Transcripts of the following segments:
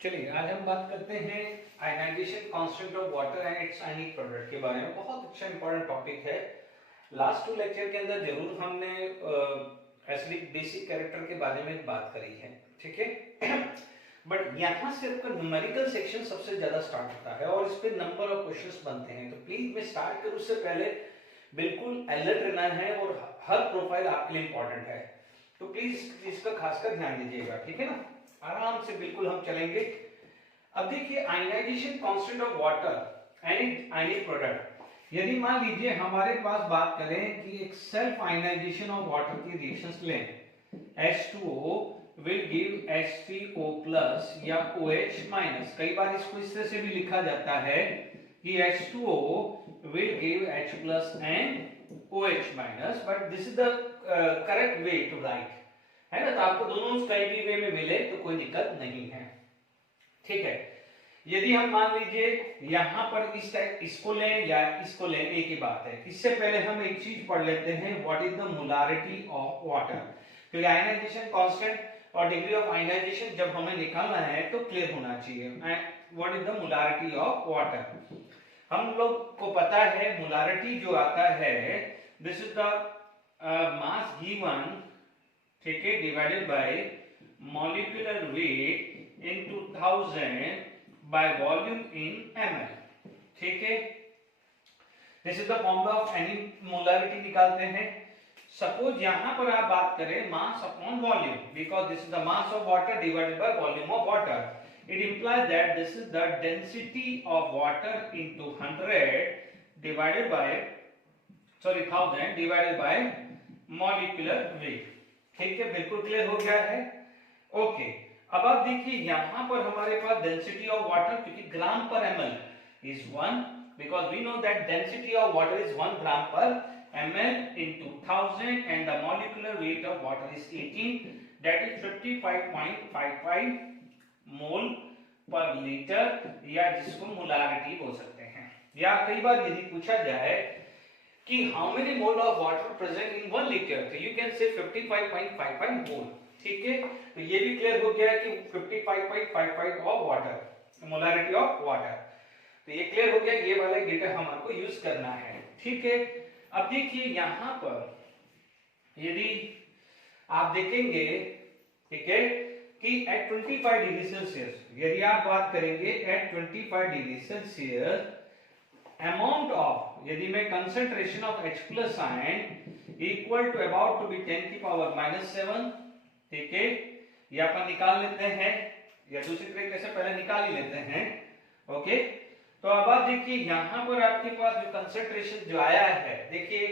चलिए आज हम बात करते हैं ionisation constant of water and its ionic product के बारे में। बहुत अच्छा इंपॉर्टेंट टॉपिक है। लास्ट 2 लेक्चर के अंदर जरूर हमने एसिडिक बेसिक कैरेक्टर के बारे में बात करी है, ठीक है। बट यहाँ से आपका न्यूमेरिकल सेक्शन सबसे ज्यादा स्टार्ट होता है और इस पे नंबर ऑफ क्वेश्चंस बनते हैं। तो प्लीज मैं स्टार्ट करूँ उससे पहले बिल्कुल अलर्ट रहना है और हर प्रोफाइल आपके लिए इंपॉर्टेंट है, तो प्लीज इसका खासकर ध्यान दीजिएगा, ठीक है ना। आराम से बिल्कुल हम चलेंगे। अब देखिए ionisation constant of water and ionic product. यदि मान लीजिए हमारे पास बात करें कि एक सेल्फ आयनाइजेशन ऑफ वाटर की रिएक्शंस लें, H2O will give H3O plus या OH minus। कई बार इसको इस तरह से भी लिखा जाता है कि H2O will give H plus and OH minus, but this is the correct way to write, है ना। तो आपको दोनों कहीं भी वे में मिले तो कोई दिक्कत नहीं है, ठीक है। यदि हम मान लीजिए यहां पर इस टाइप इसको लें या इसको लें, एक ही बात है। इससे पहले हम एक चीज पढ़ लेते हैं, what is the molarity of water. क्योंकि आयनाइजेशन कांस्टेंट और डिग्री ऑफ आयनाइजेशन जब हमें निकालना है तो क्लियर होना चाहिए। What is the molarity of water. हम लोग को पता है मोलारिटी जो आता है, this is the mass given, ठीक है, divided by molecular weight into 1000 by volume in ml, ठीक है। This is the formula of any molarity निकालते हैं। सपोज यहां पर आप बात करें mass upon volume, because this is the mass of water divided by volume of water. It implies that this is the density of water into 100 divided by 1000 divided by molecular weight, ठीक है। बिल्कुल clear हो गया है, okay. अब आप देखिए यहां पर हमारे पास डेंसिटी ऑफ वाटर, क्योंकि gram per ml is 1, because we know that density of water is 1 gram per ml into 1000 and the molecular weight of water is 18, that is 55.55 मोल पर लीटर, या जिसको मोलारिटी बोल सकते हैं। या कई बार यदि पूछा जाए कि how many mole of water present in 1 litre, तो यू कैन से 55.55 मोल, ठीक है। तो ये भी क्लियर हो गया कि 55.55 of water, molarity of water. तो ये क्लियर हो गया, ये वाला डेटा हमारे को यूज करना है, ठीक है। अब देखिए यहां पर यदि आप देखेंगे, ठीक है, कि एट 25 डिग्री सेल्सियस, यदि आप बात करेंगे at 25 degree Celsius, amount of, यदि मैं concentration of H plus ion equal to about to be 10 की पावर -7, ठीक है, ये अपन निकाल लेते हैं, या दूसरी तरीके से पहले निकाल ही लेते हैं, ओके। तो अब आप देखिए यहां पर आपके पास जो कंसंट्रेशन जो आया है, देखिए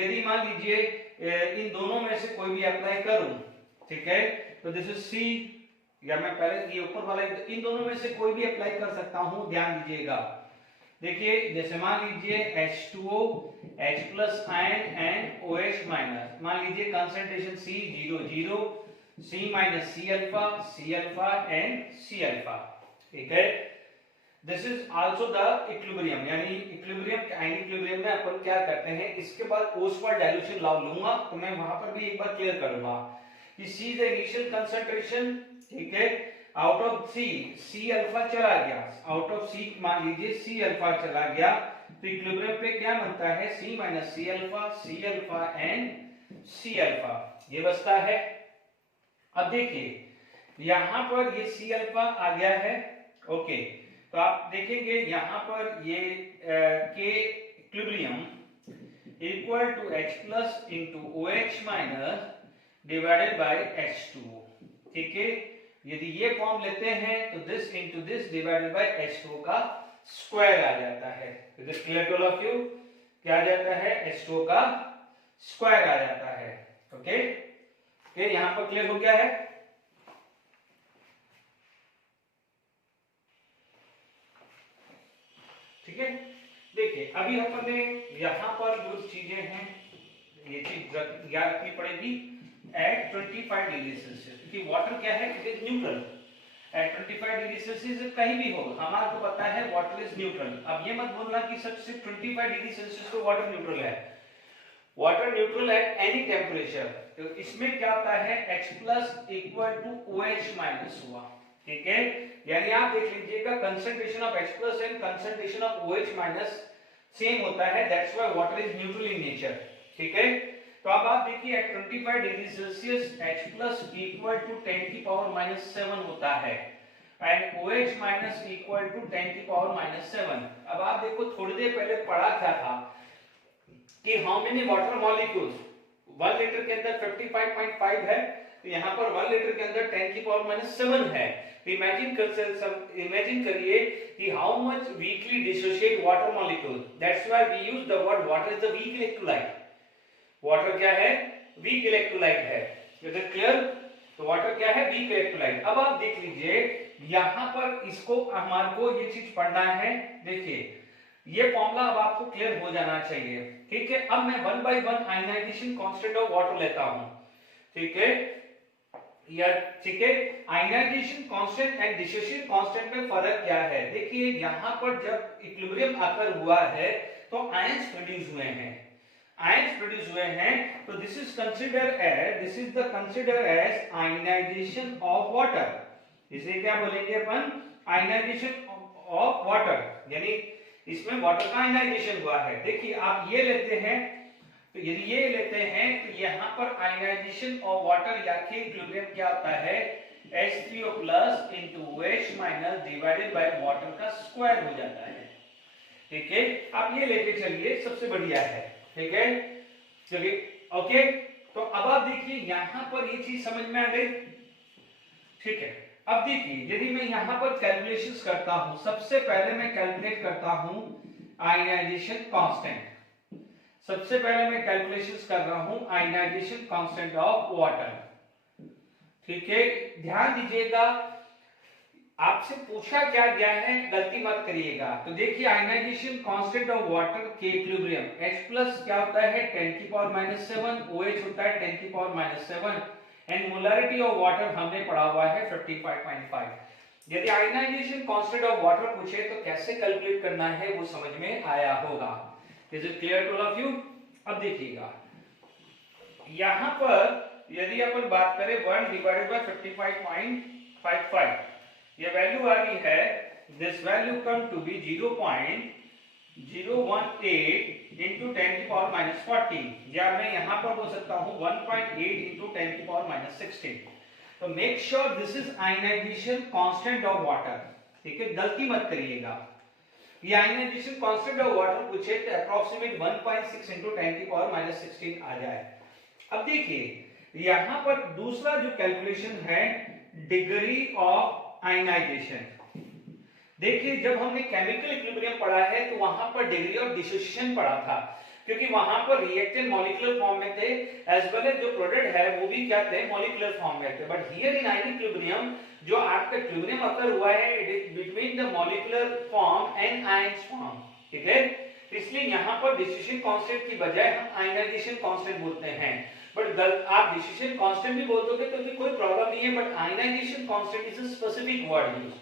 यदि मान लीजिए इन दोनों में से कोई भी अप्लाई करूं, ठीक है, तो दिस इज C, या मैं पहले ये ऊपर वाला इन दोनों में से कोई भी अप्लाई कर सकता हूं, ध्यान दीजिएगा। देखिए जैसे मान लीजिए H2O, H plus ion and OH minus, मान लीजिए concentration C 0 0, C minus C alpha and C alpha, ठीक है। This is also the equilibrium, यानी इक्विलिब्रियम आयनिक इक्विलिब्रियम में अपन क्या करते हैं, इसके बाद ओस्वाल्ड डाइल्यूशन लॉ लूंगा, तो मैं वहां पर भी एक बार क्लियर करूंगा कि C द इनिशियल कंसंट्रेशन, ठीक है, आउट ऑफ C अल्फा चला गया, आउट ऑफ C मान लीजिए C अल्फा चला गया, तो इक्विलिब्रियम पे क्या बनता है, C minus C alpha and C alpha, ये बचता है। अब देखिए यहां पर ये C अल्फा आ गया है, ओके। तो आप देखेंगे यहां पर ये K equilibrium equal to H plus into OH minus divided by H2O, ठीक है। यदि ये फॉर्म लेते हैं तो this into this divided by H2O का स्क्वायर आ जाता है। तो this clear to all of you, क्या आ जाता है, H2O का स्क्वायर आ जाता है, ओके। फिर यहां पर क्लियर हो गया है, ठीक है। देखिए अभी अपन ने यहां पर जो चीजें हैं, ये चीज याद रखनी पड़ेगी एट 25 डिग्री सेल्सियस, क्योंकि वाटर क्या है, it is neutral. At 25 degree Celsius कहीं भी हो, हमारे को पता है वाटर इज न्यूट्रल। अब ये मत बोलना कि सबसे 25 डिग्री सेल्सियस पे वाटर न्यूट्रल है। Water neutral at any temperature, तो इसमें क्या होता है H plus equal to OH minus हुआ, ठीक है, यानी आप देख लीजिएगा concentration of H plus and concentration of OH minus same होता है, that's why water is neutral in nature. ठीक है, तो अब आप देखिए at 25 degree Celsius H plus equal to 10 की पावर माइनस 7 होता है and OH minus equal to 10 की पावर माइनस 7। अब आप देखो थोड़ी देर पहले पढ़ा क्या था कि how many water molecules 1 litre के अंदर 55.5 है, तो यहाँ पर 1 लीटर के अंदर 10 की पावर माइनस 7 है। तो इमेजिन करिए कि how much weakly dissociate water molecule, that's why we use the word water is a weak electrolyte. Water क्या है? वीक इलेक्ट्रोलाइट है। Is it clear? तो वाटर क्या है? Weak electrolyte. अब आप देख लीजिए यहाँ पर इसको हमारे को ये चीज पढ़ना है। देखिए ये फॉर्मूला अब आपको क्लियर हो जाना चाहिए। ठीक है, अब मैं 1 by 1 ionisation constant of water लेता हूं। ठीक है, या ठीक है, ionisation constant and dissociation constant में फर्क क्या है? देखिए यहाँ पर जब इक्विलिब्रियम आकर हुआ है तो आयंस प्रोड्यूस हुए हैं, आयंस प्रोड्यूस हुए हैं, तो this is consider as ionisation of water. इसे क्या बोलेंगे अपन? आयनाइजेशन ऑफ वाटर, यानी इसमें वाटर का आयनाइजेशन हुआ है। देखिए आप ये लेते हैं, तो यदि ये लेते हैं तो यहाँ पर आयनाइजेशन ऑफ वाटर या कि इक्विलिब्रियम क्या होता है? H3O plus into OH minus divided by water का स्क्वायर हो जाता है। ठीक है, आप ये लेके चलिए, सबसे बढ़िया है। ठीक है, चलिए ओके। तो अब आप देखिए यहाँ पर ये चीज समझ में आ गई। ठीक है, अब देखिए यदि मैं यहाँ पर कैलकुलेशंस करता हूं, सबसे पहले मैं कैलकुलेट करता हूं आयनाइजेशन कांस्टेंट। सबसे पहले मैं कैलकुलेशंस कर रहा हूं आयनाइजेशन कांस्टेंट ऑफ वाटर। ठीक है, ध्यान दीजिएगा आपसे पूछा क्या गया है, गलती मत करिएगा। तो देखिए आयनाइजेशन कांस्टेंट ऑफ वाटर के इक्विलिब्रियम H प्लस क्या होता है? 10 की पावर माइनस 7, OH होता है 10 की power minus 7 and molarity of water हमने पढ़ा हुआ है 55.5। यदि आयनाइजेशन कांस्टेंट ऑफ वाटर पूछे तो कैसे कैलकुलेट करना है वो समझ में आया होगा। Is it clear to all of you? अब देखिएगा यहां पर यदि अपन बात करें 1 डिवाइडेड बाय 55.55, ये वैल्यू आ रही है, this value come to be 0.018 into 10 की पावर माइनस 40, या मैं यहां पर बोल सकता हूं 1.8 into 10 की पावर माइनस 16। तो make sure this is ionization constant of water. ठीक है, गलती मत करिएगा। ये आयनाइजेशन कांस्टेंट ऑफ वाटर पूछे तो अप्रोक्सीमेट 1.6 into 10 की पावर माइनस 16 आ जाए। अब देखिए यहां पर दूसरा जो कैलकुलेशन है डिग्री ऑफ आयनाइजेशन। देखिए जब हमने केमिकल इक्विलिब्रियम पढ़ा है तो वहां पर डिग्री ऑफ डिसोसिएशन पढ़ा था, क्योंकि वहां पर रिएक्टेंट मॉलिक्यूलर फॉर्म में थे एज वेल एज जो प्रोडक्ट है वो भी क्या थे? मॉलिक्यूलर फॉर्म में थे। But here in ionic equilibrium जो आपका इक्विलिब्रियम अकर हुआ है it is between the molecular form and ions form. ठीक है, इसलिए यहां पर डिसोसिएशन कांस्टेंट की बजाय हम आयनाइजेशन कांस्टेंट बोलते हैं। बट आप डिसोसिएशन कांस्टेंट भी बोल दोगे तो भी कोई प्रॉब्लम नहीं है, but ionization constant is a specific word used.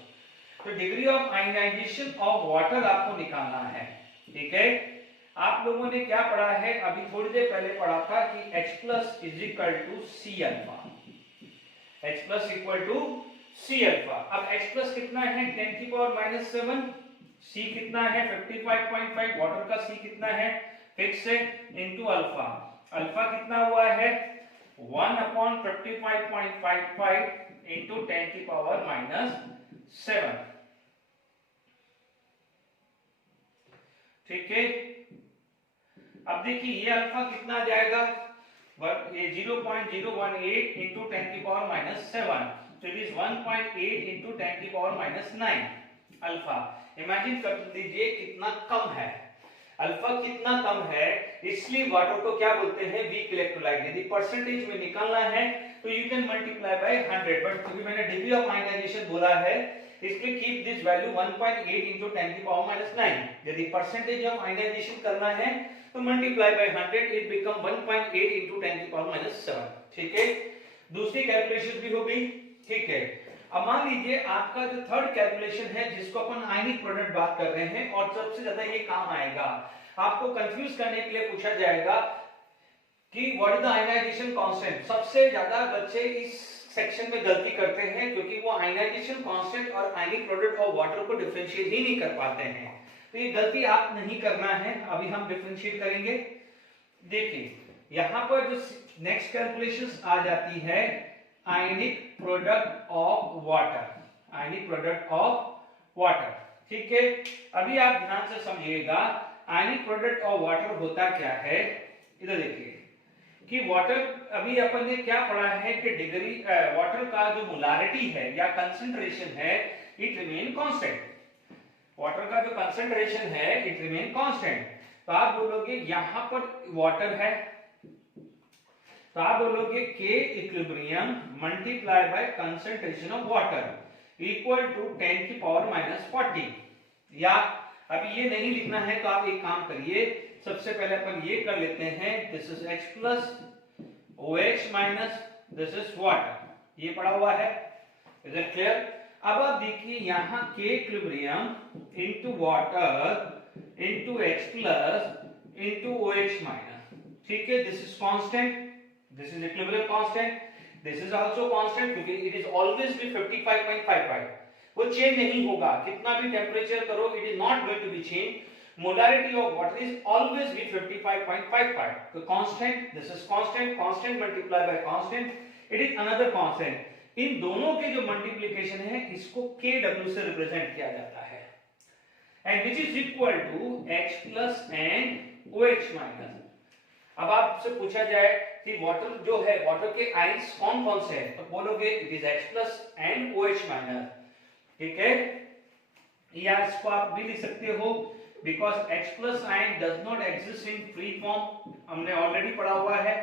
तो degree of ionization of water आपको निकालना है। ठीक है, आप लोगों ने क्या पढ़ा है? अभी थोड़ी देर पहले पढ़ा था कि H plus is equal to C alpha. H plus equal to C alpha. अब H प्लस कितना है? 10 की पावर माइनस 7। C कितना है? 55.5। वाटर का C कितना है? फिक्स है, इनटू अल्फा। अल्फा कितना हुआ है? 1/55.55 इनटू 10 की पावर माइनस 7। ठीक है, अब देखिए ये अल्फा कितना आ जाएगा? ये 0.018 इंटू 10 की पावर माइनस 7, तो इट इज 1.8 इंटू 10 की पावर माइनस 9 अल्फा। इमेजिन कर लीजिए कितना कम है, अल्फा कितना कम है, इसलिए वाटर को क्या बोलते हैं? Weak electrolyte. यदि परसेंटेज में निकालना है तो you can multiply by 100, but क्योंकि मैंने डिग्री ऑफ आयनाइजेशन बोला है इसलिए कीप दिस वैल्यू 1.8 into 10 की पावर माइनस 9। यदि परसेंटेज ऑफ आयनाइजेशन करना है तो multiply by 100, it become 1.8 into 10 की पावर माइनस 7। ठीक है, दूसरी कैलकुलेशन भी हो गई। ठीक है, अब मान लीजिए आपका जो थर्ड कैलकुलेशन है जिसको अपन आयनिक प्रोडक्ट बात कर रहे हैं, और सबसे ज्यादा ये काम आएगा, आपको कंफ्यूज करने के लिए पूछा जाएगा कि what is the ionisation constant. सबसे ज्यादा बच्चे इस सेक्शन में गलती करते हैं क्योंकि वो आयनाइजेशन कांस्टेंट और आयनिक प्रोडक्ट ऑफ वाटर को डिफरेंशिएट ही नहीं कर पाते हैं। तो ये गलती आप नहीं करना है। अभी हम डिफरेंशिएट करेंगे। देखिए यहां पर जो नेक्स्ट कैलकुलेशंस आ जाती है आयनिक product of water, ionic product of water. ठीक है, अभी आप ध्यान से समझिएगा आयनिक प्रोडक्ट ऑफ वाटर होता क्या है। इधर देखिए कि वाटर, अभी अपन ने क्या पढ़ा है कि डिग्री वाटर का जो मोलारिटी है या कंसंट्रेशन है इट रिमेन कांस्टेंट। वाटर का जो कंसंट्रेशन है इट रिमेन कांस्टेंट। तो आप बोलोगे यहां पर वाटर है तो आप बोलोगे K equilibrium multiply by concentration of water equal to 10 की पावर माइनस 40। या अभी ये नहीं लिखना है तो आप एक काम करिए, सबसे पहले अपन ये कर लेते हैं, this is H plus OH minus this is water. ये पड़ा हुआ है, इज इट क्लियर? अब आप देखिए यहाँ K equilibrium into water into H plus into OH minus. ठीक है, this is constant, this is equilibrium constant, this is also constant क्योंकि it is always be 55.55, वो चेंज नहीं होगा कितना भी टेम्परेचर करो, it is not going to be changed. Molarity of water is always be 55.55. तो constant, this is constant, constant multiply by constant, it is another constant. इन दोनों के जो मल्टीप्लिकेशन है इसको KW से रिप्रेजेंट किया जाता है and which is equal to H plus and OH minus. अब आपसे पूछा जाए कि वाटर जो है, वाटर के आयंस कौन कौन से हैं, तो बोलोगे it is H plus and OH minus. ठीक है, या इसको आप भी लिख सकते हो because H plus ion does not exist in free form, हमने ऑलरेडी पढ़ा हुआ है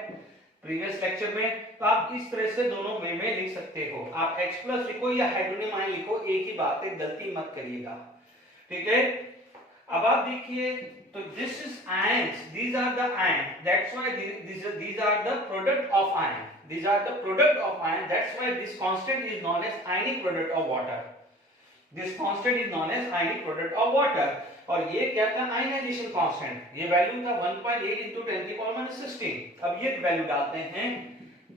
प्रीवियस लेक्चर में। तो आप इस तरह से दोनों वे में लिख सकते हो, आप H प्लस लिखो या हाइड्रोनियम आयन लिखो, एक ही बात है, गलती मत करिएगा। ठीक है, अब आप देखिए तो this is ions, these are the ion, that's why these are the product of ion, these are the product of ion, that's why this constant is known as ionic product of water, this constant is known as ionic product of water। और ये क्या था, ionization constant, ये value था 1.8 into 10 की power minus 16। अब ये value डालते हैं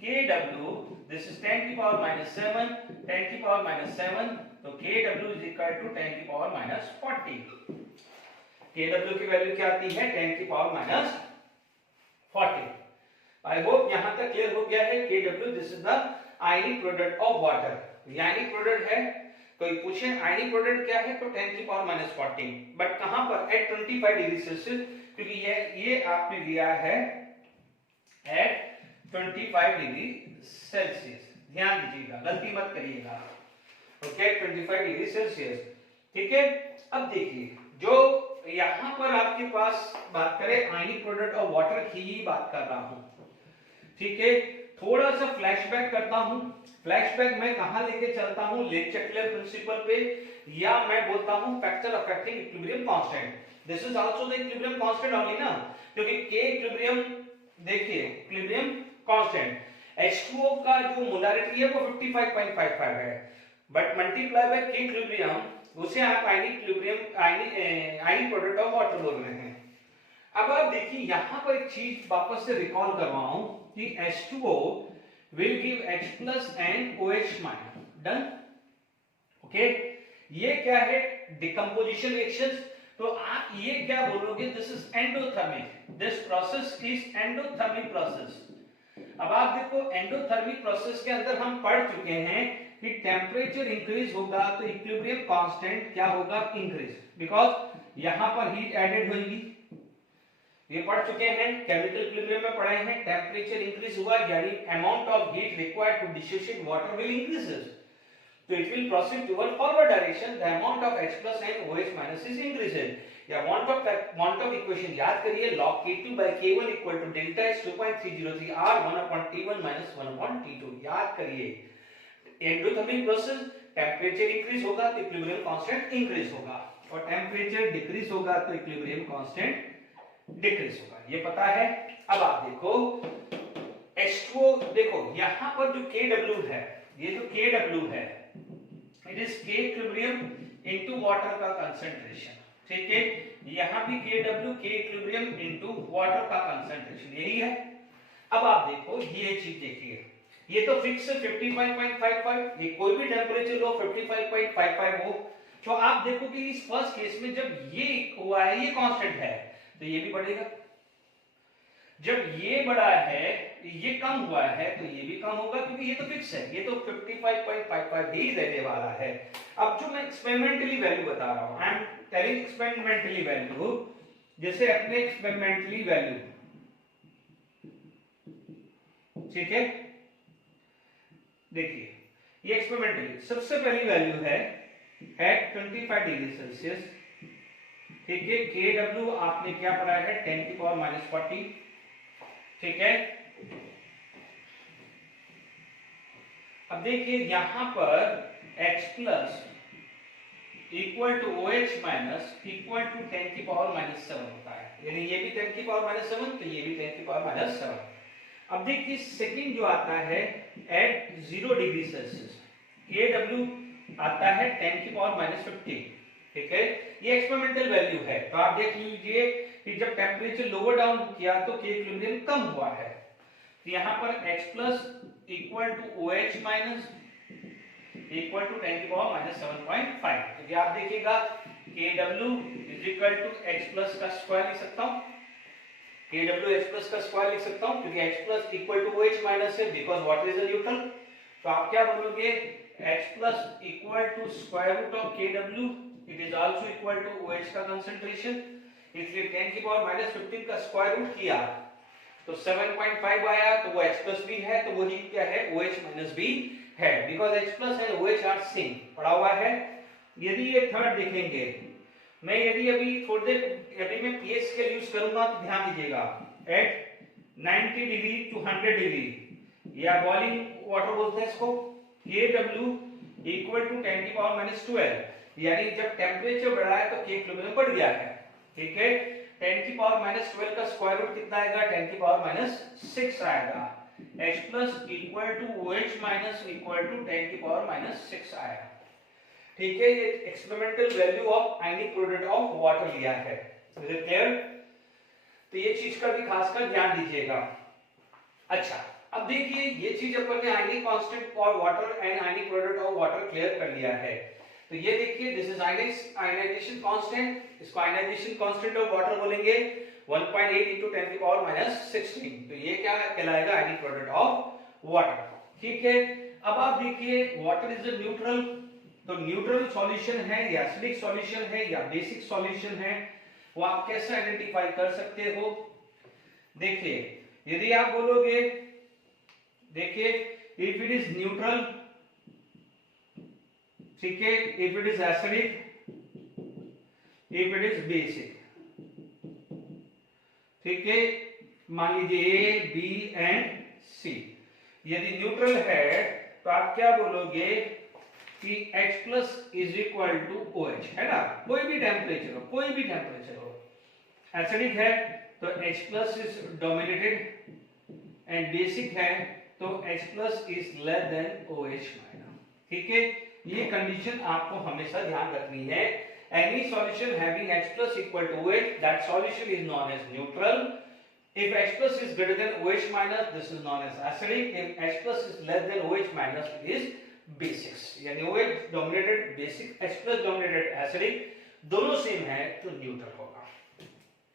Kw, this is 10 की पावर माइनस 7, 10 की पावर माइनस 7, तो Kw is equal to 10 की पावर माइनस 40। Kw की वैल्यू क्या आती है, 10 की पावर माइनस 40। आई होप यहां तक क्लियर हो गया है। Kw this is the ionic product of water. Ionic product है, कोई पूछे आयनिक प्रोडक्ट क्या है तो 10 की पावर माइनस 40, बट कहां पर, एट 25 डिग्री सेल्सियस, क्योंकि ये आपने लिया है एट 25 डिग्री सेल्सियस। ध्यान दीजिएगा, गलती मत करिएगा। Okay, 25 degree Celsius. ठीक है, अब देखिए जो यहां पर आपके पास बात करें आयनिक प्रोडक्ट ऑफ वाटर की ही बात कर रहा हूं। ठीक है, थोड़ा सा फ्लैशबैक करता हूं। फ्लैशबैक मैं कहां लेके चलता हूं, लेचक्लर प्रिंसिपल पे, या मैं बोलता हूं factor affecting equilibrium constant. This is also the equilibrium constant only ना, क्योंकि K इक्विलिब्रियम, देखिए इक्विलिब्रियम कांस्टेंट H2O का जो मोलारिटी है वो 55.55 है, but multiply by K equilibrium उसे आप ionic equilibrium, ionic product of water बोल रहे हैं। अब आप देखिए यहां पर एक चीज वापस से रिकॉल करवाऊं कि H2O will give H plus and OH minus, done. Okay, ये क्या है, डिकम्पोजिशन रिएक्शंस। तो आप ये क्या बोलोगे, this is endothermic, this process is endothermic process. अब आप देखो एंडोथर्मिक प्रोसेस के अंदर हम पढ़ चुके हैं कि टेम्परेचर इंक्रीज होगा तो इक्विलिब्रियम कांस्टेंट क्या होगा, इंक्रीज, बिकॉज यहां पर हीट एडेड होगी। ये पढ़ चुके हैं, केमिकल इक्विलिब्रियम में पढ़े हैं, टेम्परेचर इंक्रीज हुआ यानी amount of heat required to dissociate water will increases, so it will proceed toward forward direction, the amount of H plus and OH minus is increases। या want of equation याद करिए, log K2 by K1 equal to delta H 2.303 R 1 upon T1 minus 1 upon T2, याद करिए। Endothermic process, temperature increase होगा तो equilibrium constant increase होगा, और temperature decrease होगा तो इक्विलिब्रियम कांस्टेंट डिक्रीज होगा, ये पता है। अब आप देखो H2O, देखो यहां पर जो Kw है, ये जो Kw है it is K equilibrium into water का कंसंट्रेशन। ठीक है, यहां भी Kw K equilibrium into water का कंसंट्रेशन, यही है। अब आप देखो ये चीज देखिए, ये तो फिक्स है 55.55, ये कोई भी टेम्परेचर हो 55.55 हो। तो आप देखो कि इस फर्स्ट केस में जब ये हुआ है, ये कांस्टेंट है, तो ये भी बढ़ेगा। जब ये बढ़ा है, ये कम हुआ है, तो ये भी कम होगा, क्योंकि ये तो फिक्स है, ये तो 55.55 ही रहने वाला है। अब जो मैं एक्सपेरिमेंटली वैल्यू बता रहा हूं, I am telling experimentally value, जैसे अपने एक्सपेरिमेंटली वैल्यू, ठीक है, देखिए ये एक्सपेरिमेंटली सबसे पहली वैल्यू है एट 25 डिग्री सेल्सियस, ठीक है। KW आपने क्या पढ़ा है, 10⁻⁻40, ठीक है। अब देखिए यहां पर H plus equal to OH minus equal to 10⁻⁻7 होता है, यानी ये भी 10⁻�7, तो ये भी 10⁻⁻7। अब देखिए सेकंड जो आता है एट 0 डिग्री सेल्सियस, KW आता है 10⁻⁻50, ठीक है। ये एक्सपेरिमेंटल वैल्यू है, तो आप देख लीजिए कि जब टेम्परेचर लोअर डाउन किया तो K इक्विलिब्रियम कम हुआ है। तो यहाँ पर H plus equal to OH minus equal to 10⁻⁻7.5, तो आप देखिएगा KW is equal to H plus का स्क्वायर लिख सकता हूँ, KW H प्लस का स्क्वायर लिख सकता हूँ, क्योंकि H plus equal to OH minus है, because water is a neutral. तो आप क्या बोलोगे, H plus equal to square root of KW, it is also equal to OH का कंसंट्रेशन, इसलिए 10⁻⁻15 का स्क्वायर रूट किया तो 7.5 आया, तो वो H प्लस भी है, तो वही क्या है, OH माइनस भी है, because H plus and OH are same, पढ़ा हुआ है। यदि ये थर्ड देखेंगे, मैं यदि अभी थोड़ी देर अभी मैं pH स्केल यूज करूंगा, तो ध्यान दीजिएगा एट 90 डिग्री टू 100 डिग्री या बॉइलिंग वाटर बोलते हैं इसको, KW इक्वल टू 10⁻⁻12, यानी जब टेम्परेचर बढ़ रहा है तो K इक्विलिब्रियम बढ़ गया है, ठीक है। 10⁻⁻12 का स्क्वायर रूट कितना आएगा, 10⁻⁻6 आएगा। H plus equal to OH minus equal to 10⁻⁻6 आएगा, ठीक है। ये experimental value of ionic product of water लिया है, इज इट क्लियर? तो ये चीज का भी खासकर ध्यान दीजिएगा। अच्छा, अब देखिए ये चीज अपन ने ionic constant for water and ionic product of water clear कर लिया है। तो ये देखिए दिस इज आयनाइजेशन कांस्टेंट, इसको आयनाइजेशन कांस्टेंट ऑफ वाटर बोलेंगे 1.8 into 10⁻16, तो ये क्या कहलाएगा, आयनिक प्रोडक्ट ऑफ वाटर, ठीक है। अब आप देखिए वाटर इज अ न्यूट्रल, तो न्यूट्रल सॉल्यूशन है या एसिडिक सॉल्यूशन है या बेसिक सॉल्यूशन है, वो आप कैसे आइडेंटिफाई कर सकते हो। देखिए यदि आप बोलोगे, देखिए इफ इट इज न्यूट्रल, ठीक है, if it is acidic, if it is basic, ठीक है। मान लीजिए A, B एंड C, यदि न्यूट्रल है तो आप क्या बोलोगे कि H plus is equal to OH, है ना, कोई भी टेम्परेचर हो, कोई भी टेम्परेचर हो। एसिडिक है तो H plus is dominated and basic है तो H plus is less than OH minus, ठीक है। ये कंडीशन आपको हमेशा ध्यान रखनी है। Any solution having H plus equal to OH, that solution is known as neutral. If H plus is greater than OH minus, this is known as acidic. If H plus is less than OH minus, it is basic. यानी OH dominated basic, H plus dominated acidic, दोनों same है तो neutral होगा।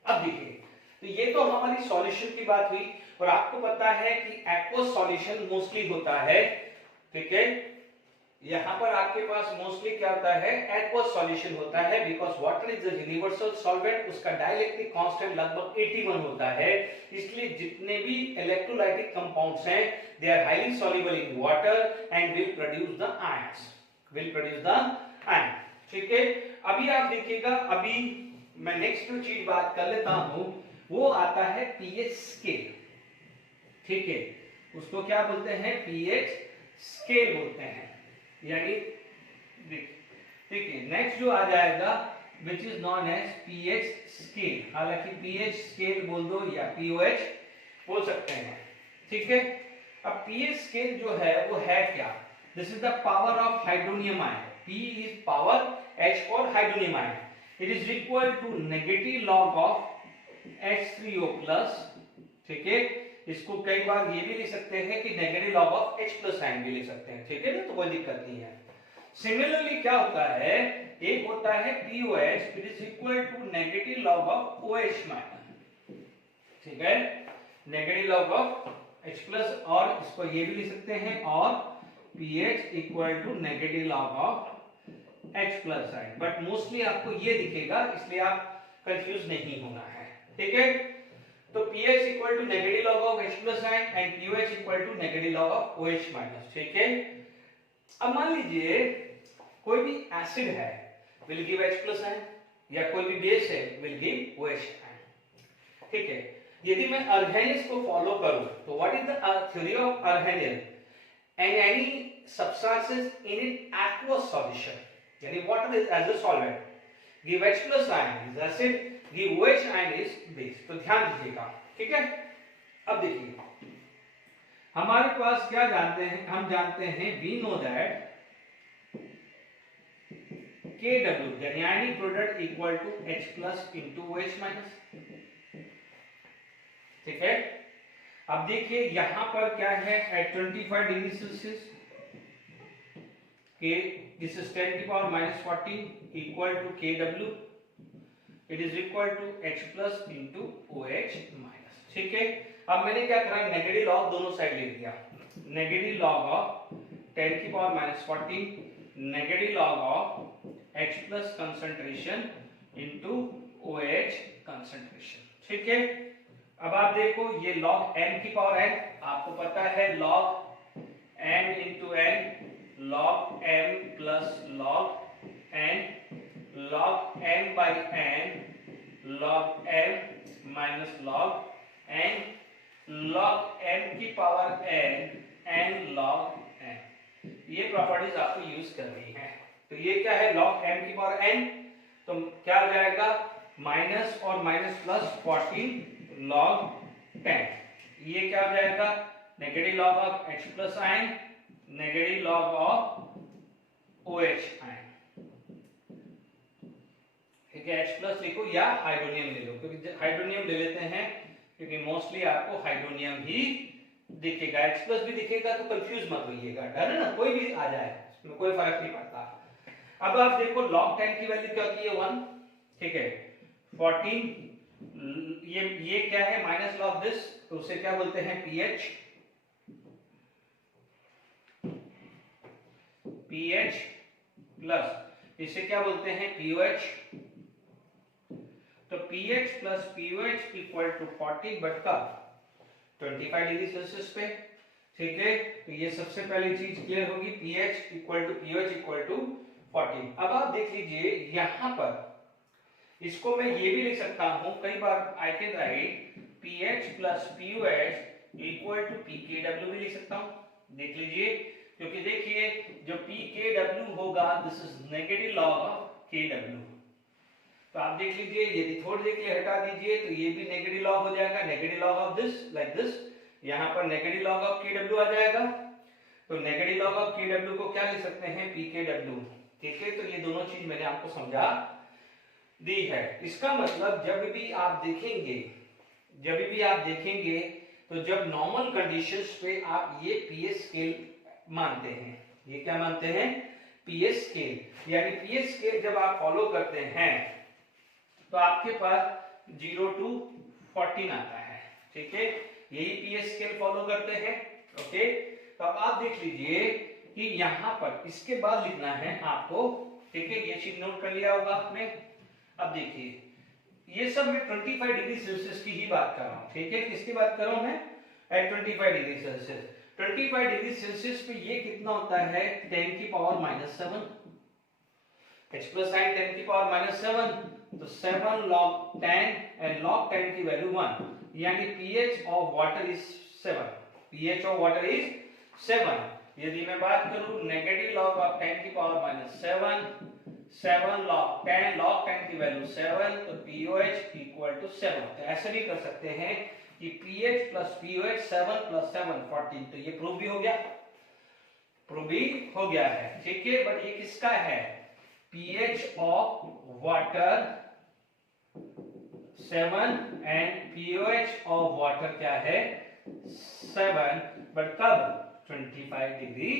अब देखिए, तो ये तो हमारी सॉल्यूशन की बात हुई, और आपको पता है कि एक्वस सॉल्यूशन मोस्टली होता है, ठीक है। यहाँ पर आपके पास मोस्टली क्या होता है, एक्वस सॉल्यूशन होता है, because water is a universal solvent, उसका डाइलेक्ट्रिक कांस्टेंट लगभग 81 होता है, इसलिए जितने भी इलेक्ट्रोलाइटिक कंपाउंड्स हैं they are highly soluble in water and will produce the ions, will produce the ion, ठीक है। अभी आप देखिएगा, अभी मैं नेक्स्ट जो चीज बात कर लेता हूं वो आता है पीएच स्केल, ठीक है, उसको क्या बोलते हैं, पीएच स्केल बोलते हैं, यानी देखिए नेक्स्ट जो आ जाएगा which is known as pH scale, हालांकि पीएच स्केल बोल दो या पीओएच बोल सकते हैं, ठीक है। अब पीएच स्केल जो है वो है क्या, this is the power of hydronium ion, P is power, H for hydronium ion, it is equal to negative log of H3O plus, ठीक है, इसको कई बार ये भी लिख सकते हैं कि negative log of H plus ion भी लिख सकते हैं, ठीक है ना, तो कोई दिक्कत नहीं है। सिमिलरली क्या होता है, एक होता है POH, it is equal to negative log of OH minus, ठीक है, negative log of H plus, और इसको ये भी लिख सकते हैं, और PH equal to negative log of H plus ion, but mostly आपको ये दिखेगा, इसलिए आप कंफ्यूज नहीं होना है, ठीक है। तो pH equal to negative log of H plus ion and POH equal to negative log of OH minus, ठीक है। अब मान लीजिए कोई भी एसिड है, will give H plus ion, या कोई भी बेस है, विल गिव OH आयन, ठीक है। यदि मैं अर्हेनियस को फॉलो करूं, तो what is the theory of Arrhenian and any substances in it aqueous solution, यानी water is as a solvent, give H plus ion is acid, give OH ion is base. तो ध्यान दीजिएगा, ठीक है। अब देखिए हमारे पास क्या जानते हैं, हम जानते हैं वी नो दैट KW यानी ionic product equal to H plus into OH minus, ठीक है। अब देखिए यहां पर क्या है, at 25 degree Celsius K, this is 10 to the power minus 14 equal to KW, it is equal to H plus into OH minus, ठीक है। अब मैंने क्या करा, नेगेटिव लॉग दोनों साइड ले लिया, नेगेटिव लॉग ऑफ 10 की power minus 14 negative log of H plus concentration into OH concentration, ठीक है। अब आप देखो ये लॉग m की पावर n, आपको पता है log m into n, log m plus log n, log m by n, log m minus log n, log m की power n, n log n, ये प्रॉपर्टीज आपको यूज करनी है। तो ये क्या है, log m की पावर n, तो क्या हो जाएगा, माइनस और माइनस प्लस 14 log 10, ये क्या हो जाएगा, negative log of H plus ion, negative log of OH ion, ठीक है। H प्लस लिखो या हाइड्रोनियम ले लो, क्योंकि हाइड्रोनियम ले लेते हैं क्योंकि मोस्टली आपको हाइड्रोनियम ही दिखेगा, H प्लस भी दिखेगा, तो कंफ्यूज मत होइएगा, डर है ना, कोई भी आ जाए इसमें कोई फर्क नहीं पड़ता। अब आप देखो log 10 की वैल्यू क्या होती है, 1, ठीक है, 14, ये क्या है, माइनस लॉग दिस, तो उसे क्या बोलते हैं, pH प्लस इसे क्या बोलते हैं, POH, तो pH plus POH equal to 40 बटा 25 डिग्री सेल्सियस पे, ठीक है। तो ये सबसे पहली चीज क्लियर होगी, pH equal to POH equal to 40। अब आप देख लीजिए यहां पर इसको मैं ये भी लिख सकता हूं, कई बार I can write pH plus POH equal to pKW भी लिख सकता हूं, देख लीजिए, क्योंकि देखिए जो pKW होगा this is negative log of KW, तो आप देख लीजिए, यदि थोड़ी देर के लिए हटा दीजिए तो ये भी नेगेटिव लॉग हो जाएगा, negative log of this like this, यहां पर नेगेटिव लॉग ऑफ KW आ जाएगा, तो नेगेटिव लॉग ऑफ KW को क्या लिख सकते हैं, pKW, ठीक है। तो ये दोनों चीज मैंने आपको समझा दी है। इसका मतलब जब भी आप देखेंगे तो जब नॉर्मल कंडीशंस पे आप ये pH स्केल मानते हैं, ये क्या मानते हैं, pH स्केल, यानी pH स्केल जब आप फॉलो करते हैं तो आपके पास 0 to 14 आता है, ठीक है, यही pH स्केल फॉलो करते हैं, ओके। तो अब आप देख लीजिए कि यहां पर इसके बाद लिखना है आपको, ठीक है, ये चीज नोट कर लिया होगा आपने। अब देखिए ये सब मैं 25 डिग्री सेल्सियस की ही बात कर रहा हूं, ठीक है, किसकी बात कर रहा हूं मैं, at 25 degree Celsius, 25 degree Celsius पे ये कितना होता है, 10 की power minus 7, H plus ion 10 की पावर माइनस 7, तो 7 log 10 एंड log 10 की वैल्यू 1, यानी pH of water is 7, pH of water is 7। यदि मैं बात करूं नेगेटिव लॉग ऑफ 10 की पावर माइनस 7 log 10 की वैल्यू 7, तो POH इक्वल टू 7। तो ऐसे भी कर सकते हैं कि pH प्लस POH 7 प्लस 7 14, तो ये प्रूव भी हो गया, है, ठीक है। बट ये किसका है, pH of water 7 and POH of water क्या है, 7, बट कब 25 डिग्री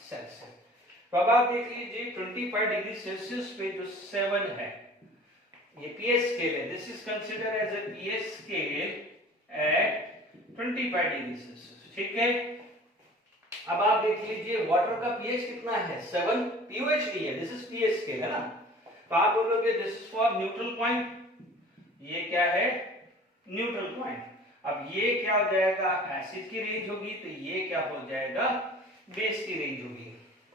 सेल्सियस। तो अब आप देख लीजिए 25 डिग्री सेल्सियस पे जो 7 है ये पीएच स्केल है, this is consider as a pH scale at 25 degree Celsius, ठीक है। अब आप देख लीजिए वाटर का पीएच कितना है 7, पीओएच नहीं है, दिस इज पीएच स्केल है ना। तो आप बोलोगे this is for neutral point, ये क्या है न्यूट्रल पॉइंट। अब ये क्या हो जाएगा एसिड की रेंज होगी, तो ये क्या हो जाएगा बेस की रेंज होगी।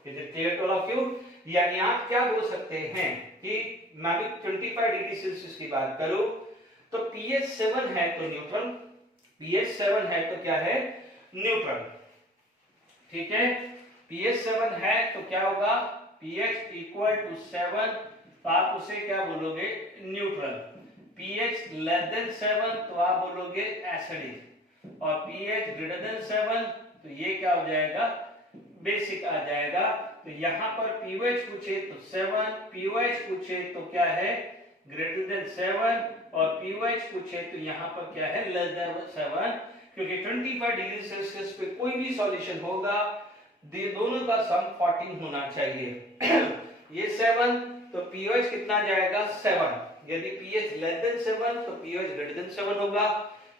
Is it clear to all of you? यानी आप क्या बोल सकते हैं कि मैं भी 25 डिग्री सेल्सियस की बात करूं तो पीएच 7 है तो न्यूट्रल, पीएच 7 है तो क्या है न्यूट्रल, ठीक है। पीएच 7 है तो क्या होगा पीएच इक्वल टू 7, तो आप उसे क्या बोलोगे न्यूट्रल। पीएच लेस देन 7 तो आप बोलोगे एसिडिक, और पीएच ग्रेटर देन 7 तो ये क्या हो जाएगा बेसिक आ जाएगा। तो यहाँ पर पीओएच पूछे तो 7, पीओएच पूछे तो क्या है ग्रेटर देन 7, और पीओएच पूछे तो यहाँ पर क्या है लेस देन 7, क्योंकि 25 डिग्री सेल्सियस पे कोई भी सॉल्यूशन होगा दोनों का सम 14 होना चाहिए। ये 7 तो पीओएच कितना जाएगा 7, यदि पीएच लेस देन 7 तो पीओएच ग्रेटर देन 7 होगा,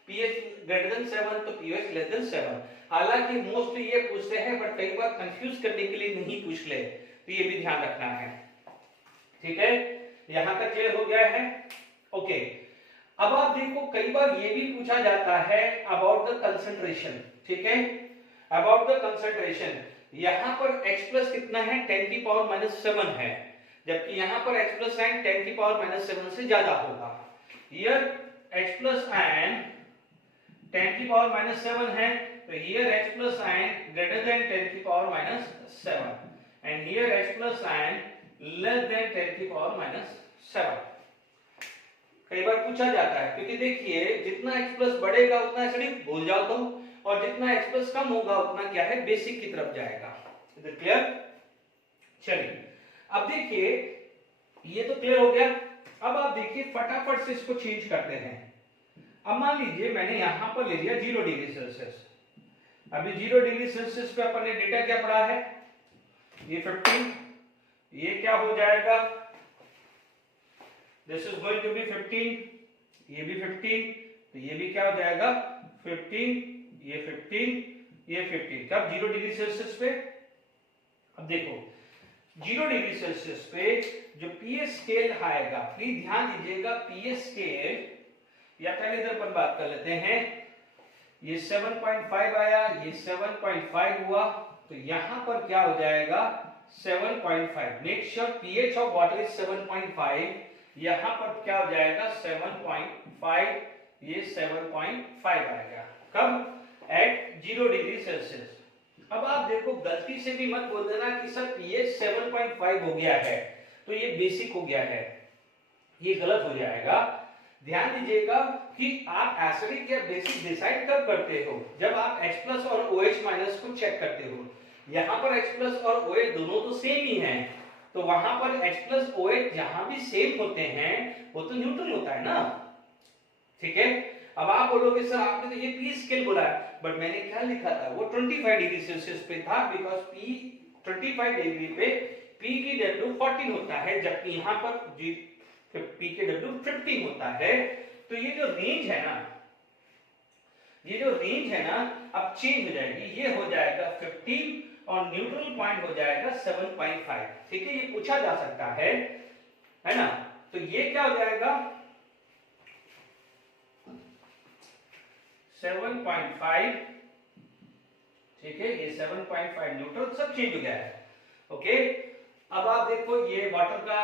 पीएच ग्रेटर देन 7 तो पीओएच लेस देन 7। हालांकि मोस्टली ये पूछते हैं बट कई बार कंफ्यूज करने के लिए नहीं पूछ ले, तो ये भी ध्यान रखना है, ठीक है। यहां तक क्लियर हो गया है? ओके। अब आप देखो कई बार ये भी पूछा जाता है अबाउट द कंसंट्रेशन, ठीक है, अबाउट द कंसंट्रेशन। यहां पर x प्लस कितना है 10 की पावर माइनस 7 है, जबकि यहां पर x प्लस साइन 10 की पावर माइनस 7 से ज्यादा होगा। हियर x प्लस साइन 10 की पावर माइनस 7 है, तो here x plus sign greater than 10 की power minus 7 and here x plus sign less than 10 की पावर माइनस 7। कई बार पूछा जाता है, क्योंकि देखिए जितना x प्लस बढ़ेगा उतना एसिडिक भूल जाओ तो, और जितना x प्लस कम होगा उतना क्या है बेसिक की तरफ जाएगा। Is it clear? चलिए अब देखिए ये तो क्लियर हो गया। अब आप देखिए फटाफट से इसको चेंज करते हैं। अब मान लीजिए मैंने यहां पर ले लिया 0 डिग्री सेल्सियस। अभी 0 डिग्री सेल्सियस पे अपन ने डेटा क्या पढ़ा है ये 15, ये क्या हो जाएगा this is going to be 15, ये भी 15, तो ये भी क्या हो जाएगा 15, ये 15, ये 15। कब 0 डिग्री सेल्सियस पे? अब देखो 0 डिग्री सेल्सियस पे जो पीएच स्केल आएगा, प्लीज ध्यान दीजिएगा पीएच स्केल, या पहले इधर पर बात कर लेते हैं, ये 7.5 आया, ये 7.5 हुआ, तो यहां पर क्या हो जाएगा 7.5। Make sure pH of water is 7.5, यहां पर क्या हो जाएगा 7.5, ये 7.5 आएगा। कब? At 0 degree Celsius. अब आप देखो गलती से भी मत बोल देना कि सर पीएच 7.5 हो गया है तो ये बेसिक हो गया है, ये गलत हो जाएगा। ध्यान दीजिएगा कि आप एसिडिक या बेसिक डिसाइड कब करते हो, जब आप H प्लस और OH माइनस को चेक करते हो। यहाँ पर H प्लस और OH दोनों तो सेम ही हैं, तो वहां पर H प्लस OH जहां भी सेम होते हैं वो तो न्यूट्रल होता है ना, ठीक है। अब आप बोलोगे सर आपने तो ये पी स्केल बोला है, बट मैंने क्या लिखा था वो 25 डिग्री सेल्सियस पे था, बिकॉज P 25 डिग्री पे P की W 14 होता है, जबकि यहाँ पर P के W 15 होता है। तो ये जो रेंज है ना, ये जो रेंज है ना अब चेंज हो जाएगी, ये हो जाएगा 15 और न्यूट्रल पॉइंट हो जाएगा 7.5, ठीक है। ये पूछा जा सकता है ना। तो ये क्या हो जाएगा 7.5, ठीक है, ये 7.5 न्यूट्रल सब चेंज हो गया है, ओके। अब आप देखो ये वाटर का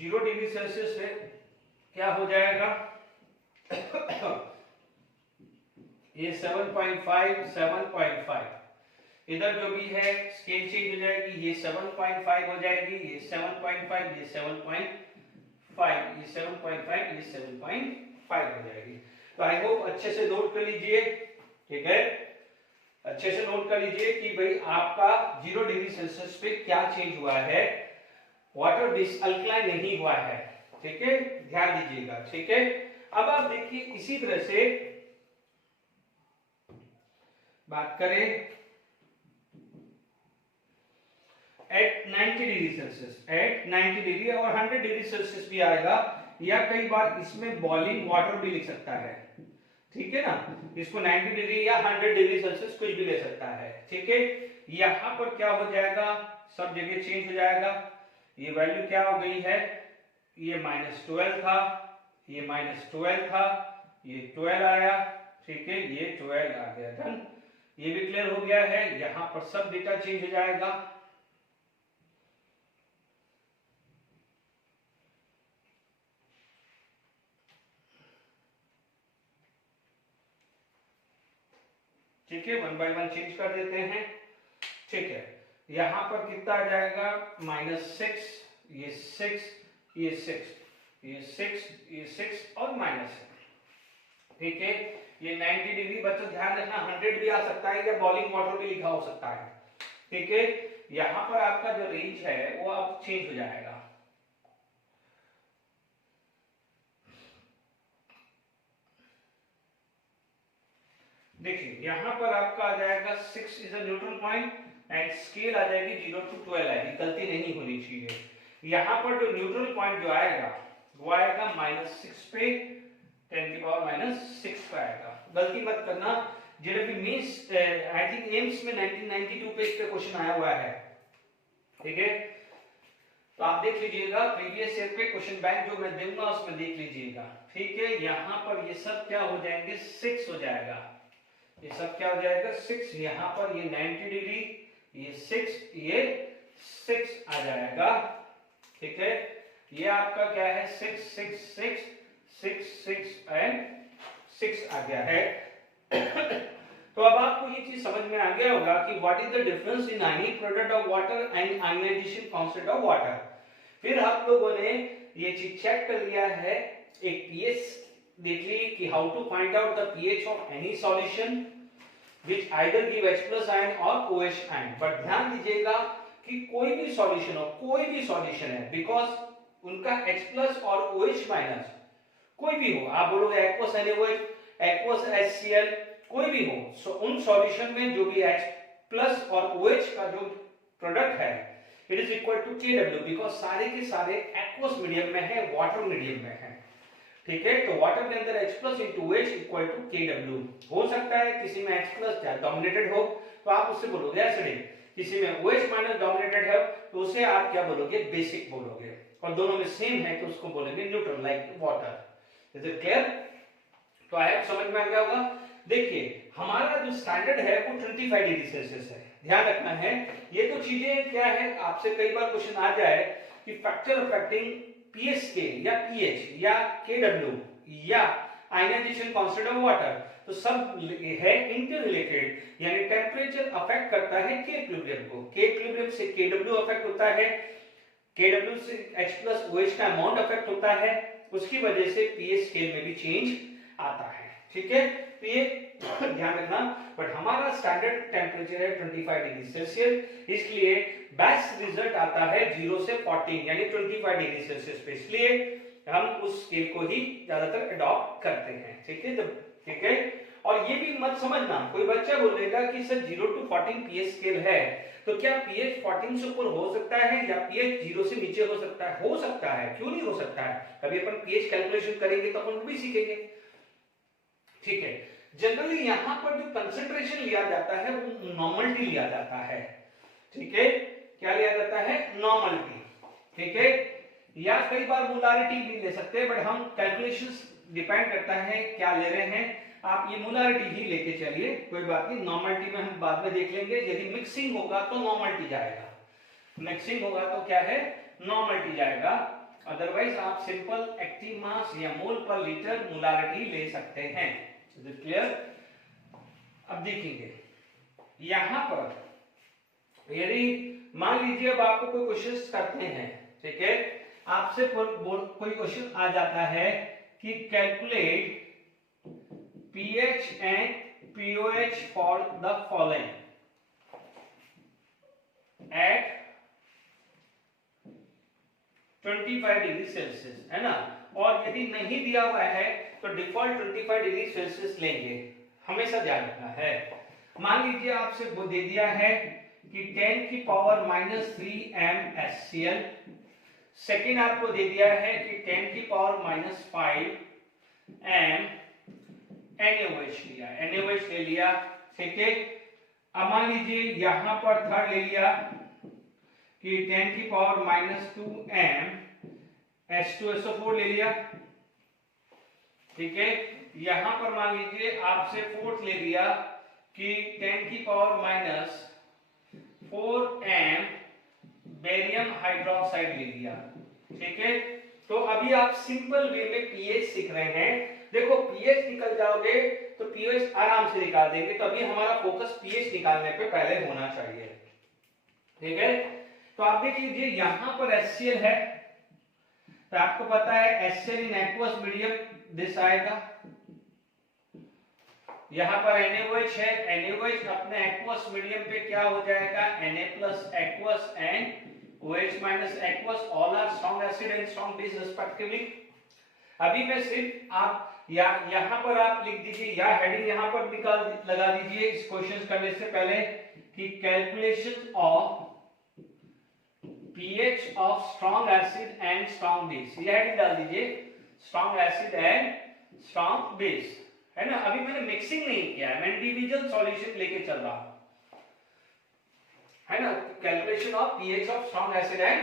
0 डिग्री सेल्सियस पे क्या हो जाएगा ये 7.5 7.5, इधर जो भी है स्केल चेंज हो जाएगी, ये 7.5 हो जाएगी, ये 7.5, ये 7.5, ये 7.5, ये 7.5 हो जाएगी। तो आई होप अच्छे से नोट कर लीजिए, ठीक है, अच्छे से नोट कर लीजिए कि भाई आपका 0 डिग्री सेल्सियस पे क्या चेंज हुआ है, वाटर डिसअल्कलाइन नहीं हुआ है, ठीक है, ध्यान दीजिएगा, ठीक है। अब आप देखिए इसी तरह से बात करें at 90 degree Celsius, at 90 degree और 100 डिग्री सेल्सियस भी आएगा, या कई बार इसमें बॉइलिंग वाटर भी लिख सकता है, ठीक है ना। इसको 90 डिग्री या 100 डिग्री सेल्सियस कुछ भी ले सकता है, ठीक है। यहाँ पर क्या हो जाएगा, सब जगह चेंज हो जाएगा। ये वैल्यू क्या हो गई है, ये -12 था, ये -12 था, ये 12 आया, ठीक है, ये 12 आ गया, डन। ये भी क्लियर हो गया है। यहाँ पर सब डेटा चेंज हो जाएगा। ठीक है, 1 बाय 1 चेंज कर देते हैं, ठीक है। यहाँ पर कितना आ जाएगा, -6, ये 6, ये 6, ये 6, ये 6 और -6, ठीक है। ये 90 डिग्री, बच्चों ध्यान रखना 100 भी आ सकता है या बॉइलिंग वाटर भी लिखा हो सकता है, ठीक है। यहाँ पर आपका जो रेंज है वो अब चेंज हो जाएगा। देखिए यहाँ पर आपका आ जाएगा 6 is a neutral point and scale आ जाएगी 0 to 12 आएगी, गलती नहीं होनी चाहिए। यहाँ पर जो न्यूट्रल पॉइंट जो आएगा वो आएगा -6 पे, 10⁻⁻6 पे आएगा, गलती मत करना। JW means I think AIIMS में 1992 पे इस पे क्वेश्चन आया हुआ है, ठीक है। तो आप देख लीजिएगा प्रीवियस ईयर पे क्वेश्चन बैंक जो मैं दूंगा उसमें देख लीजिएगा, ठीक है। यहाँ पर ये सब क्या हो जाएंगे, 6 हो जाएगा, ये सब क्या हो जाएगा 6। यहाँ पर ये 90 डिग्री, ये 6, ये 6 आ जाएगा, ठीक है। ये आपका क्या है 6 6 6 6 6 एंड 6 आ गया है। तो अब आपको ये चीज समझ में आ गया होगा कि what is the difference in ionic product of water and ionization constant of water. फिर आप लोगों ने ये चीज चेक कर लिया है, एक पीएच देख ली कि how to find out the pH of any solution which either give H+ ion or OH ion। But ध्यान दीजिएगा कि कोई भी सॉल्यूशन हो, कोई भी सॉल्यूशन है, बिकॉज उनका H+ और OH- कोई भी हो, आप बोलोगे एक्वस NaOH, एक्वस HCl, कोई भी हो, सो उन सॉल्यूशन में जो भी H+ और OH का जो प्रोडक्ट है it is equal to Kw, because सारे के सारे एक्वस मीडियम में है, वाटर मीडियम में है, ठीक है। तो वाटर के अंदर H+ into OH equal to Kw। हो सकता है किसी में H+ डोमिनेटेड हो तो आप उससे बोलोगे एसिडिक, किसी में OH- डोमिनेटेड है तो उसे आप क्या बोलोगे, बेसिक बोलोगे, और दोनों में सेम है तो उसको बोलेंगे neutral, like water. Is it clear? तो आया, समझ में आ गया होगा। देखिए हमारा जो स्टैंडर्ड है वो 25 डिग्री सेल्सियस है, ध्यान रखना है। ये तो चीजें क्या है, आपसे कई बार क्वेश्चन आ जाए कि फैक्टर अफेक्टिंग पीएच स्केल या पीएच या केडब्ल्यू या आयनाइजेशन कांस्टेंट ऑफ वाटर, तो सब है इंटर रिलेटेड, यानी टेंपरेचर अफेक्ट करता है के इक्विलिब्रियम को, के इक्विलिब्रियम से केडब्ल्यू अफेक्ट होता है, केडब्ल्यू से H+ OH का अमाउंट अफेक्ट होता है, उसकी वजह से पीएच स्केल में भी चेंज आता है, ठीक है। तो ये ध्यान रखना। बट हमारा स्टैंडर्ड टेंपरेचर है 25 डिग्री सेल्सियस, इसलिए बेस्ट रिजल्ट आता है 0 से 14 यानी 25 डिग्री सेल्सियस पे, इसलिए हम उस स्केल को ही ज्यादातर अडॉप्ट करते हैं, ठीक है। जब ठीक है, और ये भी मत समझना, कोई बच्चा बोलेगा कि सर 0 to 14 पीएच स्केल है, तो क्या पीएच 14 से ऊपर हो सकता है या पीएच 0 से नीचे हो सकता है? हो सकता है, क्यों नहीं हो सकता है। कभी अपन पीएच कैलकुलेशन करेंगे तो अपन वो भी सीखेंगे, ठीक है। जनरली यहां पर जो कंसंट्रेशन लिया जाता है वो नॉर्मलिटी लिया जाता है, ठीक है। क्या लिया जाता है? नॉर्मलिटी, ठीक है, या कई बार मोलारिटी भी ले सकते हैं, बट हम कैलकुलेशंस डिपेंड करता है क्या ले रहे हैं। आप ये मोलारिटी ही लेके चलिए, कोई बात नहीं, नॉर्मलिटी में हम बाद में देख लेंगे। यदि मिक्सिंग होगा तो नॉर्मलिटी जाएगा, मिक्सिंग होगा तो क्या है, नॉर्मलिटी जाएगा। अदरवाइज आप सिंपल एक्टिव मास या मोल पर लीटर मोलारिटी ले सकते हैं। Is it clear? अब देखेंगे यहां पर, यदि मान लीजिए अब आपको कोई क्वेश्चंस करते हैं, ठीक है, आपसे कोई क्वेश्चन आ जाता है कि calculate pH and pOH for the following at 25 degree Celsius, है ना। और यदि नहीं दिया हुआ है तो डिफॉल्ट 25 डिग्री सेल्सियस लेंगे, हमेशा ध्यान रखना है। मान लीजिए आपसे वो दे दिया है कि 10 की पावर -3 MnHCl। सेकेंड आपको दे दिया है कि 10 की पावर -5 M NaOH लिया, NaOH ले लिया, ठीक है। अब मान लीजिए यहां पर थर्ड ले लिया कि 10 की पावर -2 M H2SO4 ले लिया, ठीक है। यहां पर मान लीजिए आपसे फोर्थ ले लिया कि 10 की पावर -4 M बेरियम हाइड्रोक्साइड ले लिया, ठीक है। तो अभी आप सिंपल वे में पीएच सीख रहे हैं। देखो पीएच निकल जाओगे तो पीएच आराम से निकाल देंगे, तो अभी हमारा फोकस पीएच निकालने पे पहले होना चाहिए, ठीक है। तो आप देख लीजिए यहां पर HCl है, तो आपको पता है HCl in aqueous medium this आएगा, यहां पर NaOH है, NaOH अपने एक्वस मीडियम पे क्या हो जाएगा, Na plus aqueous and OH minus aqueous, all are strong acid and strong base respectively। अभी मैं सिर्फ आप यहां पर आप लिख दीजिए या हेडिंग यहां पर निकाल लगा दीजिए इस क्वेश्चन करने से पहले कि calculation of pH of strong acid and strong base, ये हेडिंग डाल दीजिए, strong acid and strong base, है ना। अभी मैंने मिक्सिंग नहीं किया है, मैं इंडिविजुअल सॉल्यूशन लेके चल रहा हूं, है ना। Calculation of pH of strong acid and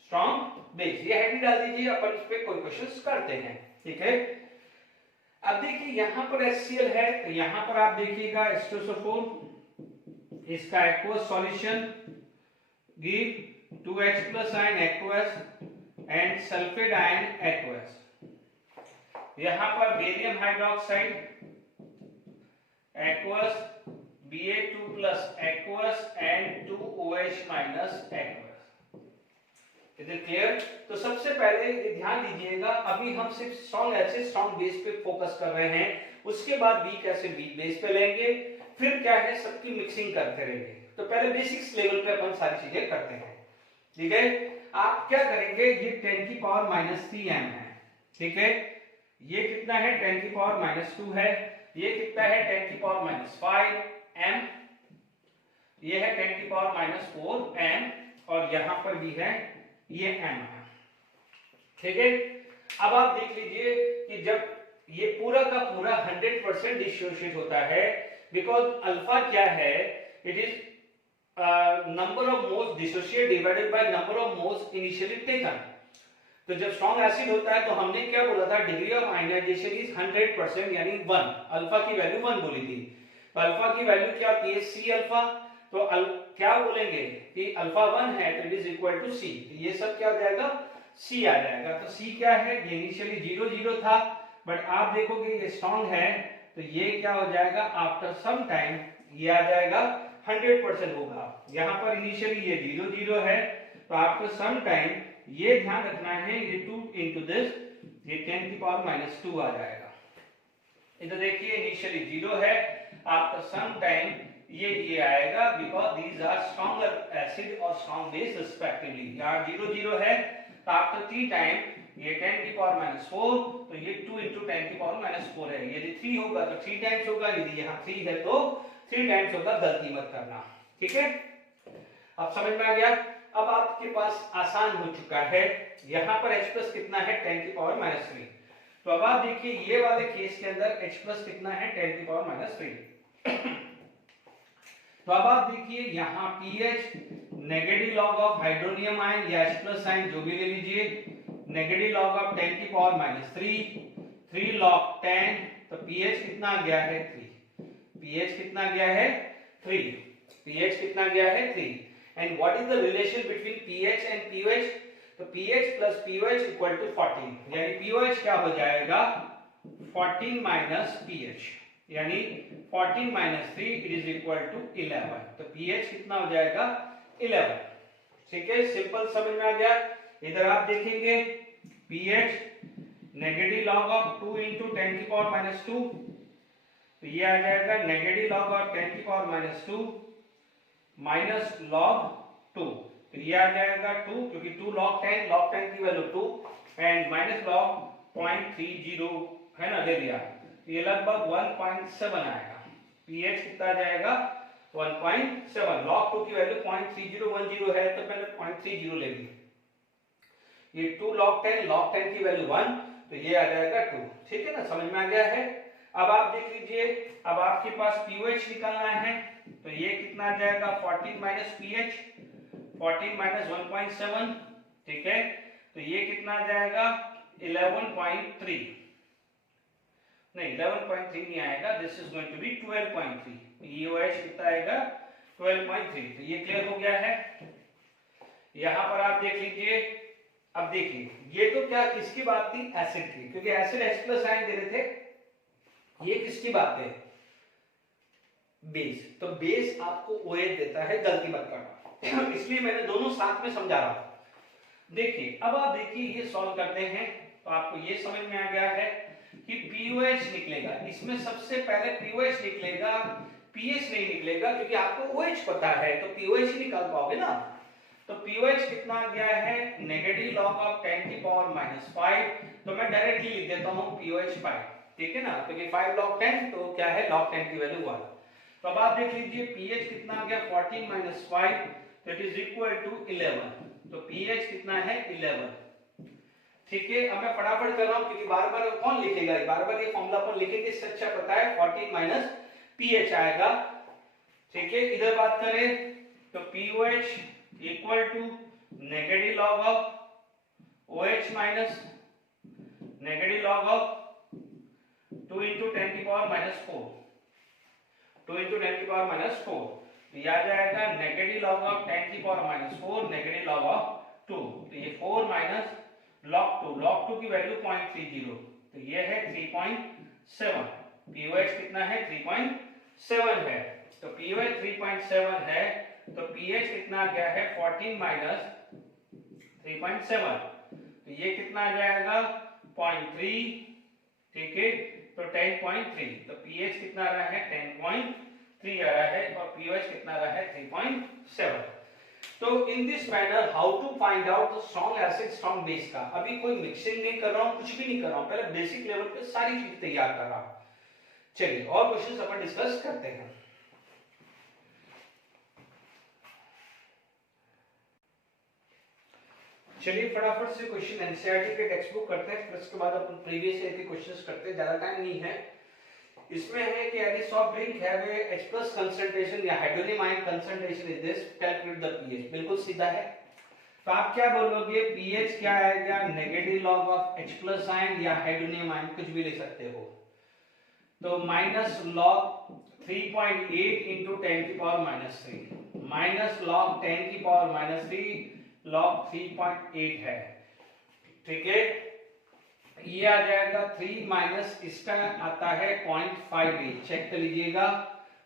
strong base, ये हेडिंग डाल दीजिए, अपन इस पे कोई क्वेश्चंस करते हैं, ठीक है। अब देखिए यहां पर HCl है, तो यहां पर आप देखिएगा H2SO4, इसका aqueous solution give 2H plus ion aqueous and sulphate ion aqueous। यहां पर barium hydroxide aqueous Ba2 plus aqueous and 2OH minus aqueous। इधर क्लियर? तो सबसे पहले ध्यान दीजिएगा, अभी हम सिर्फ स्ट्रॉन्ग एसिड स्ट्रॉन्ग बेस पे फोकस कर रहे हैं, उसके बाद वीक एसिड वीक बेस पे लेंगे, फिर क्या है सबकी मिक्सिंग करते रहेंगे। तो पहले बेसिक्स लेवल पे अपन सारी चीजें करते हैं, ठीक है। आप क्या करेंगे, ये 10 की पावर -3 M है, ठीक है। ये कितना है 10 की पावर -2 है, ये कितना है 10 की पावर -5 M, ये है 10 की पावर -4 M, और यहां पर भी है ये M है, ठीक है। अब आप देख लीजिए कि जब ये पूरा का पूरा 100% डिसोशिएट होता है, बिकॉज अल्फा क्या है, it is number of moles dissociate divided by number of moles initially taken. तो जब स्ट्रॉन्ग एसिड होता है तो हमने क्या बोला था, डिग्री ऑफ आयनाइजेशन इज 100%, यानी 1, अल्फा की वैल्यू 1 बोली थी। तो अल्फा की वैल्यू क्या होती है, C अल्फा, तो क्या बोलेंगे कि अल्फा 1 है तो it is equal to C, तो ये सब क्या हो जाएगा, C आ जाएगा। तो C क्या है, ये इनिशियली 0 0 था, बट आप देखोगे ये स्ट्रॉन्ग है तो ये क्या हो जाएगा, आफ्टर सम टाइम ये आ जाएगा 100% होगा। यहां पर इनिशियली ये 0 0 है, तो आफ्टर सम टाइम ये ध्यान रखना है, ये 2 into दिस, ये 10 की पावर -2 आ जाएगा। इधर देखिए इनिशियली 0 है, आफ्टर सम टाइम ये आएगा, because these are stronger acid और स्ट्रॉन्ग बेस रिस्पेक्टिवली। यहाँ 0 0 है, तो आफ्टर 3 टाइम ये 10 की पावर -4, तो ये 2 into 10 की पावर -4 है। यदि 3 होगा तो 3 टाइम्स होगा, यदि यहाँ 3 है तो 3 टाइम्स होगा, गलती मत करना, ठीक है। अब समझ में आ गया। अब आपके पास आसान हो चुका है, यहां पर H प्लस कितना है 10 की पावर -3। तो अब आप देखिए ये वाले केस के अंदर H प्लस कितना है 10 की पावर -3। तो अब आप देखिए यहाँ pH negative log of hydronium ion या H प्लस आयन जो भी ले लीजिए, नेगेटिव लॉग ऑफ 10 की पावर -3 लॉग 10, तो pH कितना गया है 3, pH कितना गया है 3, pH कितना गया है 3। And what is the relation between pH and pOH? तो pH plus pOH equal to 14, यानी pOH क्या हो जाएगा 14 minus pH, यानी 14 minus 3 it is equal to 11, तो pH कितना हो जाएगा 11, ठीक है। सिंपल समझ में आ गया। इधर आप देखेंगे pH negative log of 2 into 10 की पावर -2, तो ये आ जाएगा नेगेटिव लॉग ऑफ 10 की पावर -2 माइनस log 2, तो ये आ जाएगा 2, क्योंकि 2 log 10 की वैल्यू 2 एंड माइनस log 0.30 है ना, ले लिया, तो ये लगभग 1.7 आएगा। pH कितना आ जाएगा 1.7, log 2 की वैल्यू 0.3010 है तो पहले 0.30 ले ली, ये 2 log 10 की वैल्यू 1, तो ये आ जाएगा 2। ठीक है ना, समझ में आ गया है। अब आप देख लीजिए, अब आपके पास pOH निकालना है, तो ये कितना आ जाएगा 14 माइनस pH, 14 माइनस 1.7, ठीक है, तो ये कितना आ जाएगा 11.3, नहीं 11.3 नहीं आएगा, this is going to be 12.3, pOH कितना आएगा 12.3। तो ये क्लियर हो गया है। यहां पर आप देख लीजिए, अब देखिए ये तो क्या किसकी बात थी, एसिड की, क्योंकि एसिड H+ आयन दे रहे थे। ये किसकी बात है, बेस, तो बेस आपको OH देता है, गलती मत करना इसलिए मैंने दोनों साथ में समझा रहा हूं। देखिए अब आप देखिए ये सॉल्व करते हैं तो आपको ये समझ में आ गया है कि pOH निकलेगा, इसमें सबसे पहले pOH निकलेगा, pH नहीं निकलेगा, क्योंकि आपको OH पता है तो pOH ही निकाल पाओगे ना। तो pOH कितना आ गया है नेगेटिव लॉग ऑफ 10 की पावर -5, तो मैं डायरेक्टली लिख देता हूं pOH 5, ठीक है ना, क्योंकि 5 log 10 तो क्या है log 10 की वैल्यू 1। तो अब आप देख लीजिए pH कितना आ गया 14 माइनस 5, तो इट इज इक्वल टू 11, तो pH कितना है 11। ठीक है, अब मैं फटाफट कर रहा हूं क्योंकि बार बार कौन लिखेगा, बार बार ये फॉर्मूला पर लिखेंगे, इससे अच्छा पता है 14 माइनस pH आएगा। ठीक है, इधर बात करें तो pOH equal to negative log of OH minus negative log of 2 into 10 की पावर -4, 2 into 10 की पावर -4, तो ये आ जाएगा नेगेटिव लॉग ऑफ 10 की पावर -4 नेगेटिव लॉग ऑफ 2, तो ये 4 माइनस log 2 की वैल्यू 0.30, तो ये है 3.7, pOH कितना है 3.7 है, तो pOH 3.7 है, तो pH कितना आ गया है 14 माइनस 3.7, तो ये कितना आ जाएगा 0.3, ठीक है, तो 10.3, तो pH कितना आ रहा है 10.3 आ रहा है और pOH कितना आ रहा है 3.7। तो in this manner how to find out the strong acid strong base का, अभी कोई मिक्सिंग नहीं कर रहा हूं, कुछ भी नहीं कर रहा हूं, पहले बेसिक लेवल पे सारी चीज तैयार कर रहा हूं। चलिए और क्वेश्चंस अपन डिस्कस करते हैं। चलिए फटाफट से क्वेश्चन एनसीईआरटी के टेक्स्ट बुक करते हैं, फिर उसके बाद अपन प्रीवियस ईयर के क्वेश्चंस करते हैं, ज्यादा टाइम नहीं है। इसमें है कि यदि soft drink have a H+ concentration या hydronium ion concentration is this, calculate the pH, बिल्कुल सीधा है। तो आप क्या बोलोगे, pH क्या आएगा negative log of H+ ion या हाइड्रोनियम आयन, कुछ भी ले सकते हो, तो माइनस लॉग 3.8 into 10 की पावर -3, माइनस लॉग 10 की पावर -3 log 3.8 है, ठीक है, ये आ जाएगा 3 माइनस इसका आता है 0.58, चेक कर लीजिएगा,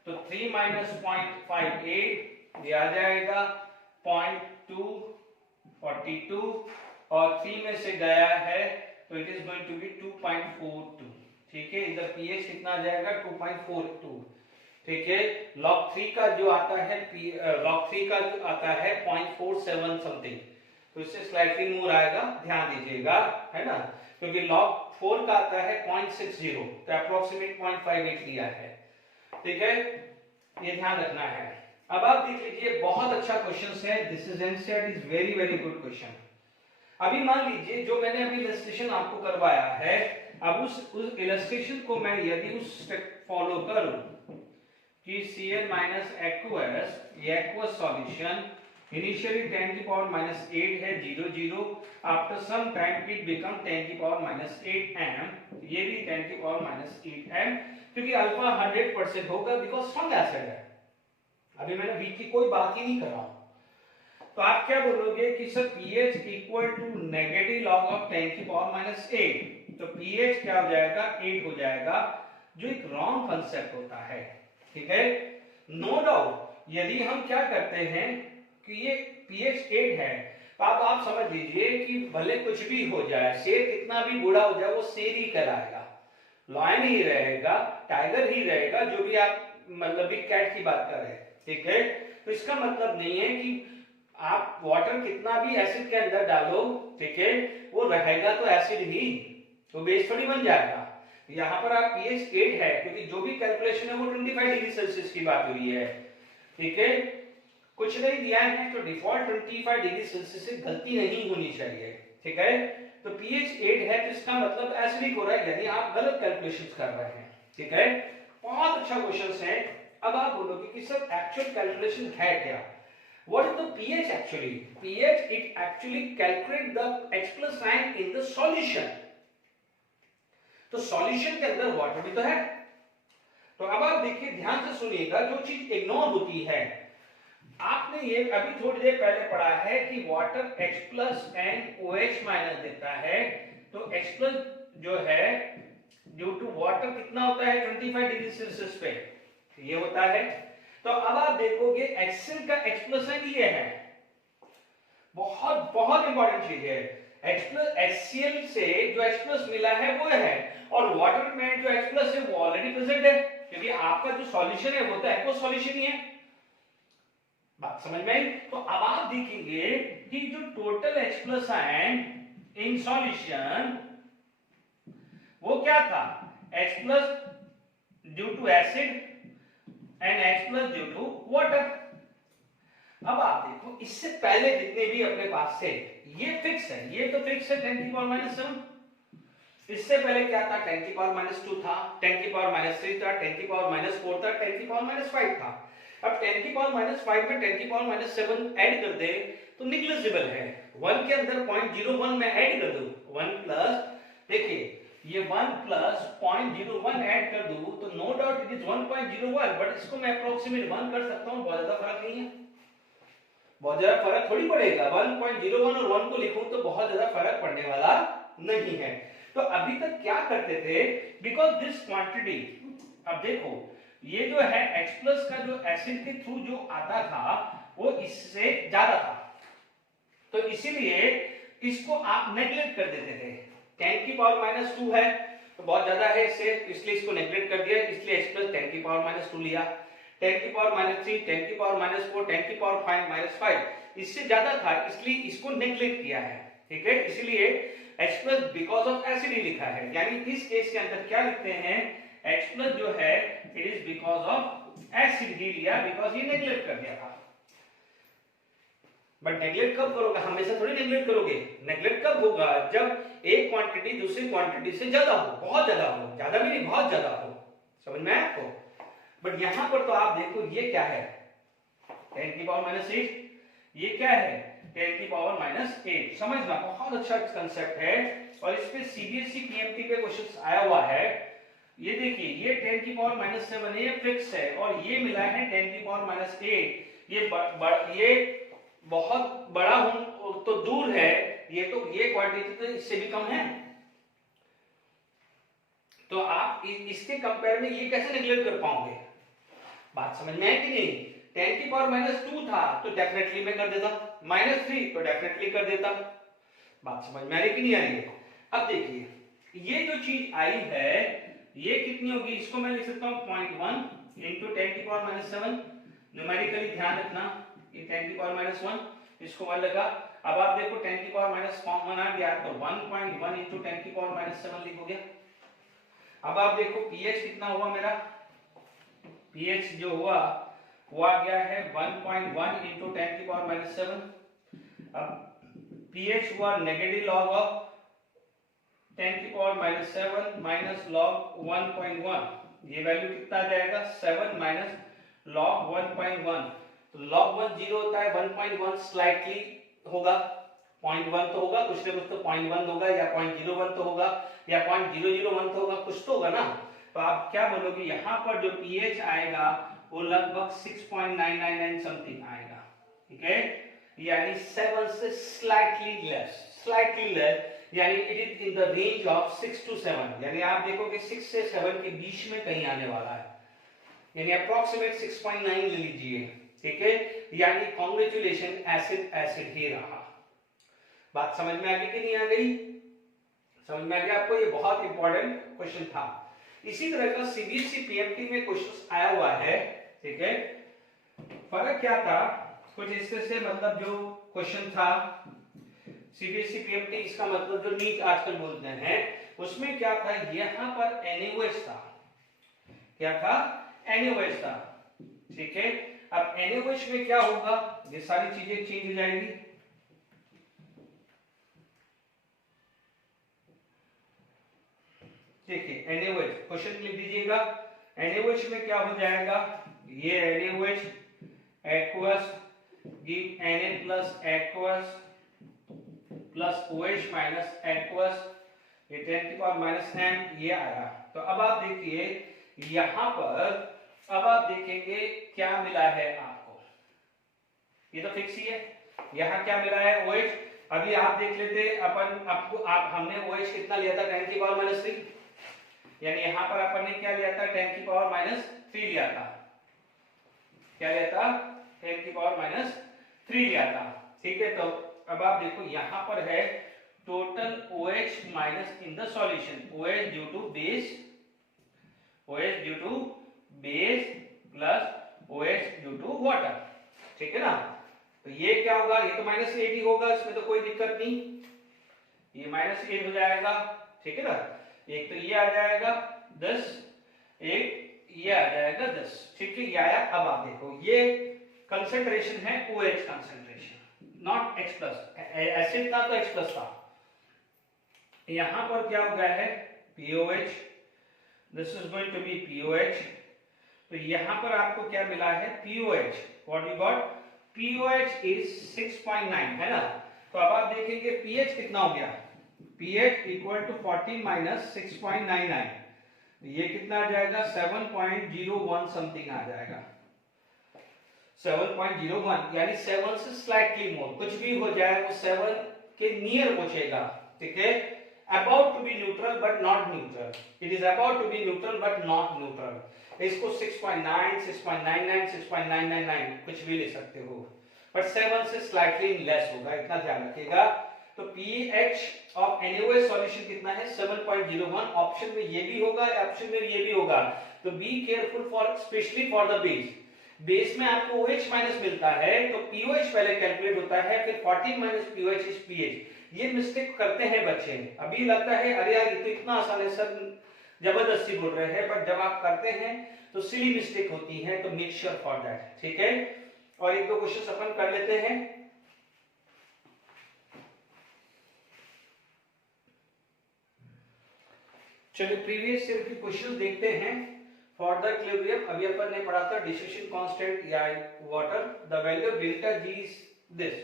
तो 3 माइनस 0.58 ये आ जाएगा 0.242 और 3 में से गया है तो it is going to be 2.42, ठीक है, इधर pH कितना आ जाएगा 2.42, ठीक है, log 3 का जो आता है log 3 का जो आता है 0.47 समथिंग, तो इससे स्लाइटली मोर आएगा, ध्यान दीजिएगा, है ना, क्योंकि log 4 का आता है 0.60, तो अप्रोक्सीमेट 0.58 लिया है, ठीक है, ये ध्यान रखना है। अब आप देख लीजिए, बहुत अच्छा क्वेश्चन है, this is NCERT is very very good question. अभी मान लीजिए जो मैंने अभी इलस्ट्रेशन आपको करवाया है, अब उस इलस्ट्रेशन को मैं यदि उस स्टेप फॉलो करूं कि Cl minus aqueous, ये aqueous solution initially 10 की पावर -8 है 0 after some time it become 10 की पावर -8 m, ये भी 10 की पावर -8 m, क्योंकि अल्फा 100% होगा बिकॉज स्ट्रॉन्ग एसिड है। अभी मैंने वीक की कोई बात ही नहीं कर रहा हूं, तो आप क्या बोलोगे कि sir pH equal to negative log of 10 की पावर -8, तो pH क्या हो जाएगा 8 हो जाएगा, जो एक रॉन्ग कांसेप्ट होता है, ठीक है, नो डाउट। यदि हम क्या करते हैं कि ये pH 8 है, तो आप समझ लीजिए कि भले कुछ भी हो जाए, शेर कितना भी बूढ़ा हो जाए वो शेर ही कहलाएगा, लायन ही रहेगा, टाइगर ही रहेगा, जो भी आप मतलब बिग कैट की बात कर रहे हैं, ठीक है, तो इसका मतलब नहीं है कि आप वाटर कितना भी एसिड के अंदर डालो, ठीक है, वो रहेगा तो एसिड ही, तो बेस थोड़ी बन जाएगा। यहाँ पर आप pH 8 है, क्योंकि जो भी कैलकुलेशन है वो 25 डिग्री सेल्सियस की बात हुई है, ठीक है, कुछ नहीं दिया है तो डिफॉल्ट 25 डिग्री सेल्सियस से गलती नहीं होनी चाहिए। ठीक है, तो pH 8 है तो इसका मतलब एसिडिक हो रहा है, यानी आप गलत कैलकुलेशंस कर रहे हैं। ठीक है, बहुत अच्छा क्वेश्चन है। अब आप बोलोगे कि सर एक्चुअल कैलकुलेशन है क्या? What is the pH actually? pH it actually calculate the H+ sign in the solution। तो सॉल्यूशन के अंदर वाटर भी तो है। तो अब आप देखिए, ध्यान से सुनिएगा, जो चीज इग्नोर होती है, आपने ये अभी थोड़ी देर पहले पढ़ा है कि वाटर H+ एंड OH- देता है, तो H+ जो है ड्यू टू वाटर कितना होता है 25 डिग्री सेल्सियस पे, ये होता है। तो अब आप देखोगे HCl का H+ है, ये है, बहुत बहुत इंपॉर्टेंट चीज है। HCl से जो H+ मिला है वो है, और वाटर में जो H+ है वो ऑलरेडी प्रेजेंट है, क्योंकि आपका जो सॉल्यूशन है वो तो एक्वस सॉल्यूशन ही है। बात समझ में आई? तो अब आप देखेंगे कि जो total H+ ion in solution वो क्या था, H+ due to acid and H+ due to water. अब आप देखो, इससे पहले जितने भी अपने पास थे ये फिक्स है, ये तो फिक्स है 10⁻⁻⁷। इससे पहले क्या था, 10⁻⁻² था, 10⁻³ था, 10⁻⁴ था, 10⁻⁵ था। अब 10⁻⁵ में 10⁻�7 ऐड कर दे तो निग्लिजिबल है। 1 के अंदर 0.01 में ऐड कर दो, 1 प्लस, देखिए ये 1 प्लस 0.01 ऐड कर दूं तो no doubt it is 1.01, but इसको मैं अप्रोक्सीमेट 1 कर सकता हूं, बहुत ज्यादा फर्क नहीं है, बहुत ज्यादा फर्क थोड़ी पड़ेगा। 1.01 और 1 को लिखूं तो बहुत ज्यादा फर्क पड़ने वाला नहीं है। तो अभी तक क्या करते थे, बिकॉज दिस क्वांटिटी, अब देखो ये जो है H+ का जो एसिड के थ्रू जो आता था वो इससे ज्यादा था, तो इसीलिए इसको आप नेग्लेक्ट कर देते थे। 10⁻⁻² है तो बहुत ज्यादा है इससे, इसलिए इसको नेग्लेक्ट कर दिया, इसलिए H+ 10⁻⁻² लिया। 10⁻⁻3, 10⁻⁴, 10⁻⁵ इससे ज्यादा था, इसलिए इसको नेग्लेक्ट किया है। ठीक है, इसलिए H+ बिकॉज ऑफ एसिड ही लिखा है, यानी इस केस के अंदर क्या लिखते हैं, H+ जो है it is because of acid ही लिया, बिकॉज ये नेग्लेक्ट कर दिया था। बट नेग्लेक्ट कब करोगे, हमेशा थोड़ी नेग्लेक्ट करोगे। नेग्लेक्ट कब होगा, जब एक क्वांटिटी दूसरी क्वांटिटी से ज्यादा हो, बहुत ज्यादा हो, ज्यादा भी नहीं बहुत ज्यादा हो। समझ में आया आपको? बट यहां पर तो आप देखो ये क्या है 10⁻⁸, ये क्या है 10⁻⁸। समझना, बहुत अच्छा कंसेप्ट है, और इस पे सीबीएसई पीएमटी पे क्वेश्चन आया हुआ है। ये देखिए, ये 10⁻⁷ ये फिक्स है, और ये मिला है 10⁻⁸। ये बहुत बड़ा हो तो दूर है, ये तो ये क्वांटिटी तो इससे भी कम है, तो आप इसके कंपेयर में ये कैसे नेग्लेक्ट कर पाओगे? बात समझ में है कि नहीं? 10⁻⁻² था तो डेफिनेटली मैं कर देता, -3 तो डेफिनेटली कर देता। बात समझ में आ रही कि नहीं आ रही है? अब देखिए, ये जो चीज आई है ये कितनी होगी, इसको मैं लिख सकता हूं 0.1 इंटू 10⁻⁷। न्यूमेरिकली ध्यान रखना, ये 10⁻⁻1, इसको 1 लगा। अब आप देखो 10⁻⁻1 आ गया तो 1.1 इंटू 10⁻⁷ लिखोगे। अब आप देखो pH कितना हुआ मेरा, pH जो हुआ वो आ गया है 1.1 इंटू 10⁻⁷। अब pH हुआ negative log of 10⁻⁷ minus log 1.1, ये वैल्यू कितना आ जाएगा 7 माइनस लॉग 1.1, तो लॉग 1 0 होता है, 1.1 स्लाइटली होगा, 0.1 तो होगा, कुछ ना कुछ तो 0.1 होगा, या 0.01 तो होगा, या 0.001 तो होगा, कुछ तो होगा ना। तो आप क्या बोलोगे, यहाँ पर जो pH आएगा वो लगभग 6.999 समथिंग आएगा। ठीक है, यानी 7 से स्लाइटली लेस, यानी it is in the range of 6 to 7, यानी आप देखोगे 6 से 7 के बीच में कहीं आने वाला है, यानी अप्रोक्सीमेट 6.9 ले लीजिए। ठीक है, यानी कांग्रेचुलेशन, एसिड ही रहा। बात समझ में आ गई कि नहीं आ गई? समझ में आ गया आपको? ये बहुत इंपॉर्टेंट क्वेश्चन था। इसी तरह का सीबीएसई पीएमटी में क्वेश्चन आया हुआ है। ठीक है, फर्क क्या था, कुछ इस तरह से, मतलब जो क्वेश्चन था सीबीएसई पीएमटी, इसका मतलब जो नीट आजकल बोलते हैं, उसमें क्या था, यहां पर एनएओएच था। क्या था? एनएओएच था। ठीक है, अब NaOH में क्या होगा, ये सारी चीजें चेंज हो जाएंगी। देखिए NaOH क्वेश्चन लिख दीजिएगा, NaOH में क्या हो जाएगा, ये NaOH aqueous give Na plus aqueous plus OH minus aqueous, ये 10 की पावर माइनस m ये आया। तो अब आप देखिए यहां पर, अब आप देखेंगे क्या मिला है आपको, ये तो फिक्स ही है, यहां क्या मिला है OH। अभी आप देख लेते अपन, आपको हमने OH कितना लिया था 10 की पावर माइनस 3, यानी यहां पर अपन ने क्या लिया था 10 की पावर माइनस 3 लिया था, क्या लिया था 10 की पावर माइनस 3 लिया था, ठीक है। तो अब आप देखो यहां पर है total OH minus in the solution, OH due to base, OH due to base plus OH due to water, ठीक है ना। तो ये क्या होगा, ये तो माइनस 8 ही होगा, इसमें तो कोई दिक्कत नहीं, ये माइनस 8 हो जाएगा, ठीक है ना। एक तो ये आ जाएगा 10, एक ये आ जाएगा 10, ठीक है, ये आया। अब आप देखो ये कंसंट्रेशन है OH concentration, not H plus, acid था तो H प्लस था, यहां पर क्या हो गया है POH, this is going to be POH। तो यहां पर आपको क्या मिला है POH, what you got, POH is 6.9 है ना। तो अब आप देखेंगे pH कितना हो गया, pH इक्वल टू 40 माइनस 6.99, ये कितना आ जाएगा 7.01 समथिंग आ जाएगा, 7.01, यानी 7 से स्लाइटली मोर, कुछ भी हो जाए वो 7 के नियर पहुंचेगा, ठीक है। about to be neutral but not neutral, it is about to be neutral but not neutral, इसको 6.9 6.99 6.999 कुछ भी ले सकते हो, बट 7 से स्लाइटली लेस होगा, इतना ध्यान रखिएगा। तो pH ऑफ NaOH सॉल्यूशन कितना है 7.01, ऑप्शन में ये भी होगा, ऑप्शन में ये भी होगा, तो be careful for, specially for the base, base में आपको OH माइनस मिलता है तो POH पहले कैलकुलेट होता है, फिर 40 माइनस POH इज pH, ये मिस्टेक करते हैं बच्चे। अभी लगता है अरे यार ये तो इतना आसान है सर, जबरदस्ती बोल रहे हैं, बट जब आप करते हैं तो सिली मिस्टेक होती है, तो मेक श्योर फॉर दैट, ठीक है। और एक दो क्वेश्चन अपन कर लेते हैं। चलिए प्रीवियस ईयर के क्वेश्चन देखते हैं। फॉर द इक्विलिब्रियम अभी अपन ने पढ़ा था डिसोसिएशन कांस्टेंट या water, the value of delta G is this.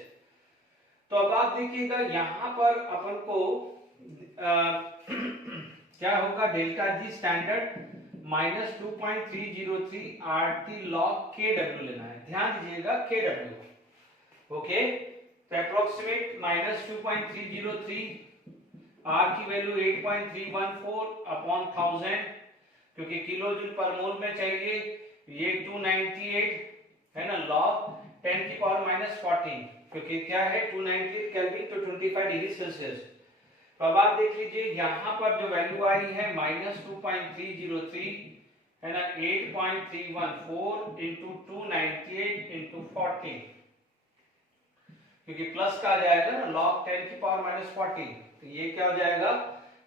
तो अब आप देखिएगा यहां पर अपन को क्या होगा, delta G standard minus 2.303 RT log KW लेना है, ध्यान दीजिएगा KW, ओके। तो अप्रोक्सीमेट माइनस 2.303, R की वैल्यू 8.314 अपॉन 1000, क्योंकि किलो जूल पर मोल में चाहिए, ये 298 है ना, log 10 की पावर माइनस 14, क्योंकि क्या है 298 केल्विन तो 25 डिग्री सेल्सियस। तो अब आप देख लीजिए यहां पर जो वैल्यू आई है माइनस 2.303 है ना, 8.314 इंटू 298 इंटू 14, क्योंकि प्लस का आ जाएगा ना, log 10 की पावर माइनस 14, तो ये क्या हो जाएगा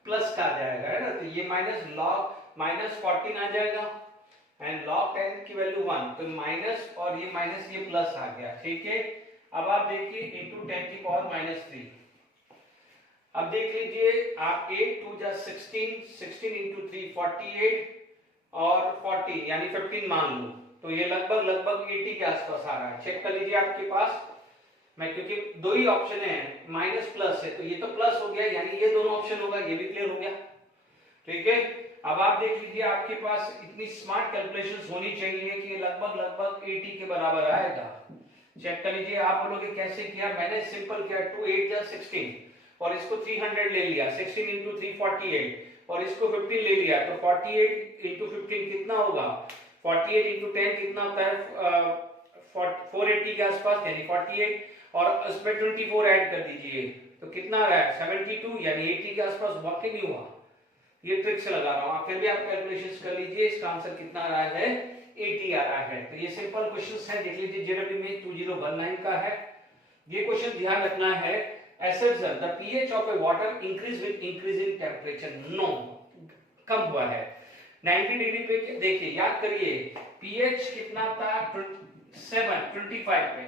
प्लस का आ जाएगा, है ना। तो ये माइनस log माइनस 14 आ जाएगा, एंड log 10 की वैल्यू 1, तो माइनस और ये माइनस ये प्लस आ गया, ठीक है। अब आप देखिए इंटू 10 की पावर माइनस 3, अब देख लीजिए आप 8 2 जा 16, 16 इंटू 3 48 और 40 यानी 15 मान लो, तो ये लगभग 80 के आसपास आ रहा है। चेक कर लीजिए आपके पास, मैं क्योंकि दो ही ऑप्शन है माइनस प्लस है, तो ये तो प्लस हो गया, यानी ये दोनों ऑप्शन होगा, ये भी क्लियर हो गया, ठीक है। अब आप देख लीजिए आपके पास इतनी स्मार्ट कैलकुलेशंस होनी चाहिए कि लगभग 80 के बराबर आएगा। चेक कर लीजिए, आप बोलोगे कैसे किया, मैंने सिंपल किया 2 8 जा 16 और इसको 300 ले लिया, 16 इंटू 3 48 और इसको 15 ले लिया, तो 48 इंटू 15 कितना होगा, 48 इंटू 10 कितना होता है 480 के आसपास, यानी 48 और उसमें 24 ऐड कर दीजिए तो कितना आ रहा है 72, यानी 80 के आसपास, वाकई नहीं हुआ, ये ट्रिक से लगा रहा हूं, आप फिर भी आप कैलकुलेशंस कर लीजिए, इसका आंसर कितना आ रहा है 80 आ रहा है। तो ये सिंपल क्वेश्चंस है, देख लीजिए जेडब्ल्यू में 2019 का है। ये क्वेश्चन ध्यान रखना है, एसेसर the pH of a water increase with increasing temperature, no, कम हुआ है 90 डिग्री पे। देखिए याद करिए पीएच कितना था 25 पे,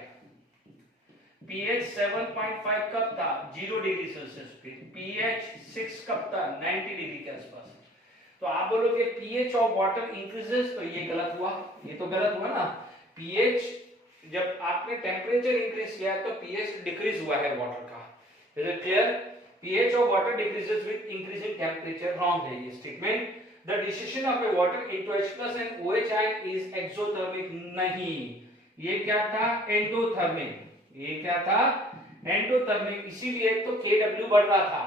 pH 7.5 कब था 0 डिग्री सेल्सियस पे, pH 6 कब था 90 डिग्री के आसपास। तो आप बोलोगे pH ऑफ वाटर इंक्रीजेस, तो ये गलत हुआ, ये तो गलत हुआ ना। pH जब आपने टेम्परेचर इंक्रीज किया तो pH डिक्रीज हुआ है वाटर का। Is it clear? pH of water decreases with increasing temperature, wrong है ये statement. The decision of a water into H plus and OH ion is exothermic, नहीं, ये क्या था एंडोथर्मिक, ये क्या था एंडोथर्मिक, इसीलिए तो Kw बढ़ रहा था।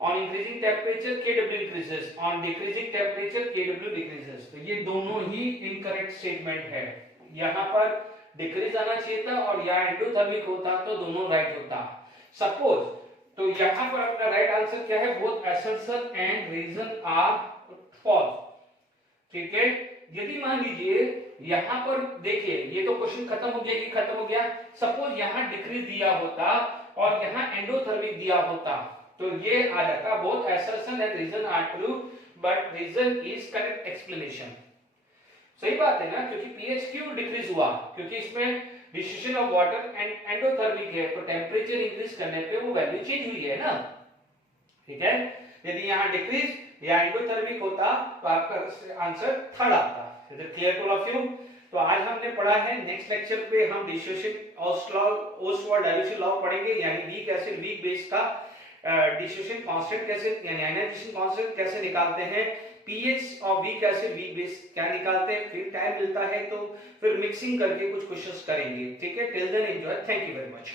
On increasing temperature Kw increases, on decreasing temperature Kw decreases, तो ये दोनों ही इनकरेक्ट स्टेटमेंट है। यहाँ पर डिक्रीज आना चाहिए था और यहाँ एंडोथर्मिक होता तो दोनों राइट होता। सपोज तो यहाँ पर अपना राइट आंसर क्या है, both assertion and reason are false, ठीक है। यदि मान लीजिए यहाँ पर देखिए ये तो क्वेश्चन खत्म हो गया, ये खत्म हो गया। सपोज यहाँ डिक्रीज दिया होता और यहाँ एंडोथर्मिक दिया होता तो ये आ जाता both assertion and reason are true but reason is correct explanation. सही बात है ना, क्योंकि पीएच क्यों डिक्रीज हुआ, क्योंकि इसमें distribution of water and endothermic है तो टेम्परेचर इंक्रीज करने पे वो वैल्यू चेंज हुई है ना, ठीक है। यदि यहाँ डिक्रीज या एंडोथर्मिक होता तो आपका आंसर थर्ड आता। Is it clear to all of you? तो आज हमने पढ़ा है, नेक्स्ट लेक्चर पे हम डिस्ट्रीब्यूशन ऑस्वाल्ड डाइल्यूशन लॉ पढ़ेंगे, यानी वीक एसिड वीक बेस का डिस्ट्रीब्यूशन कांस्टेंट कैसे यानी आयनाइजेशन कांस्टेंट कैसे निकालते हैं, pH of weak acid weak base क्या निकालते हैं, फिर टाइम मिलता है तो फिर मिक्सिंग करके कुछ क्वेश्चंस करेंगे, ठीक है। Till then enjoy, thank you very much.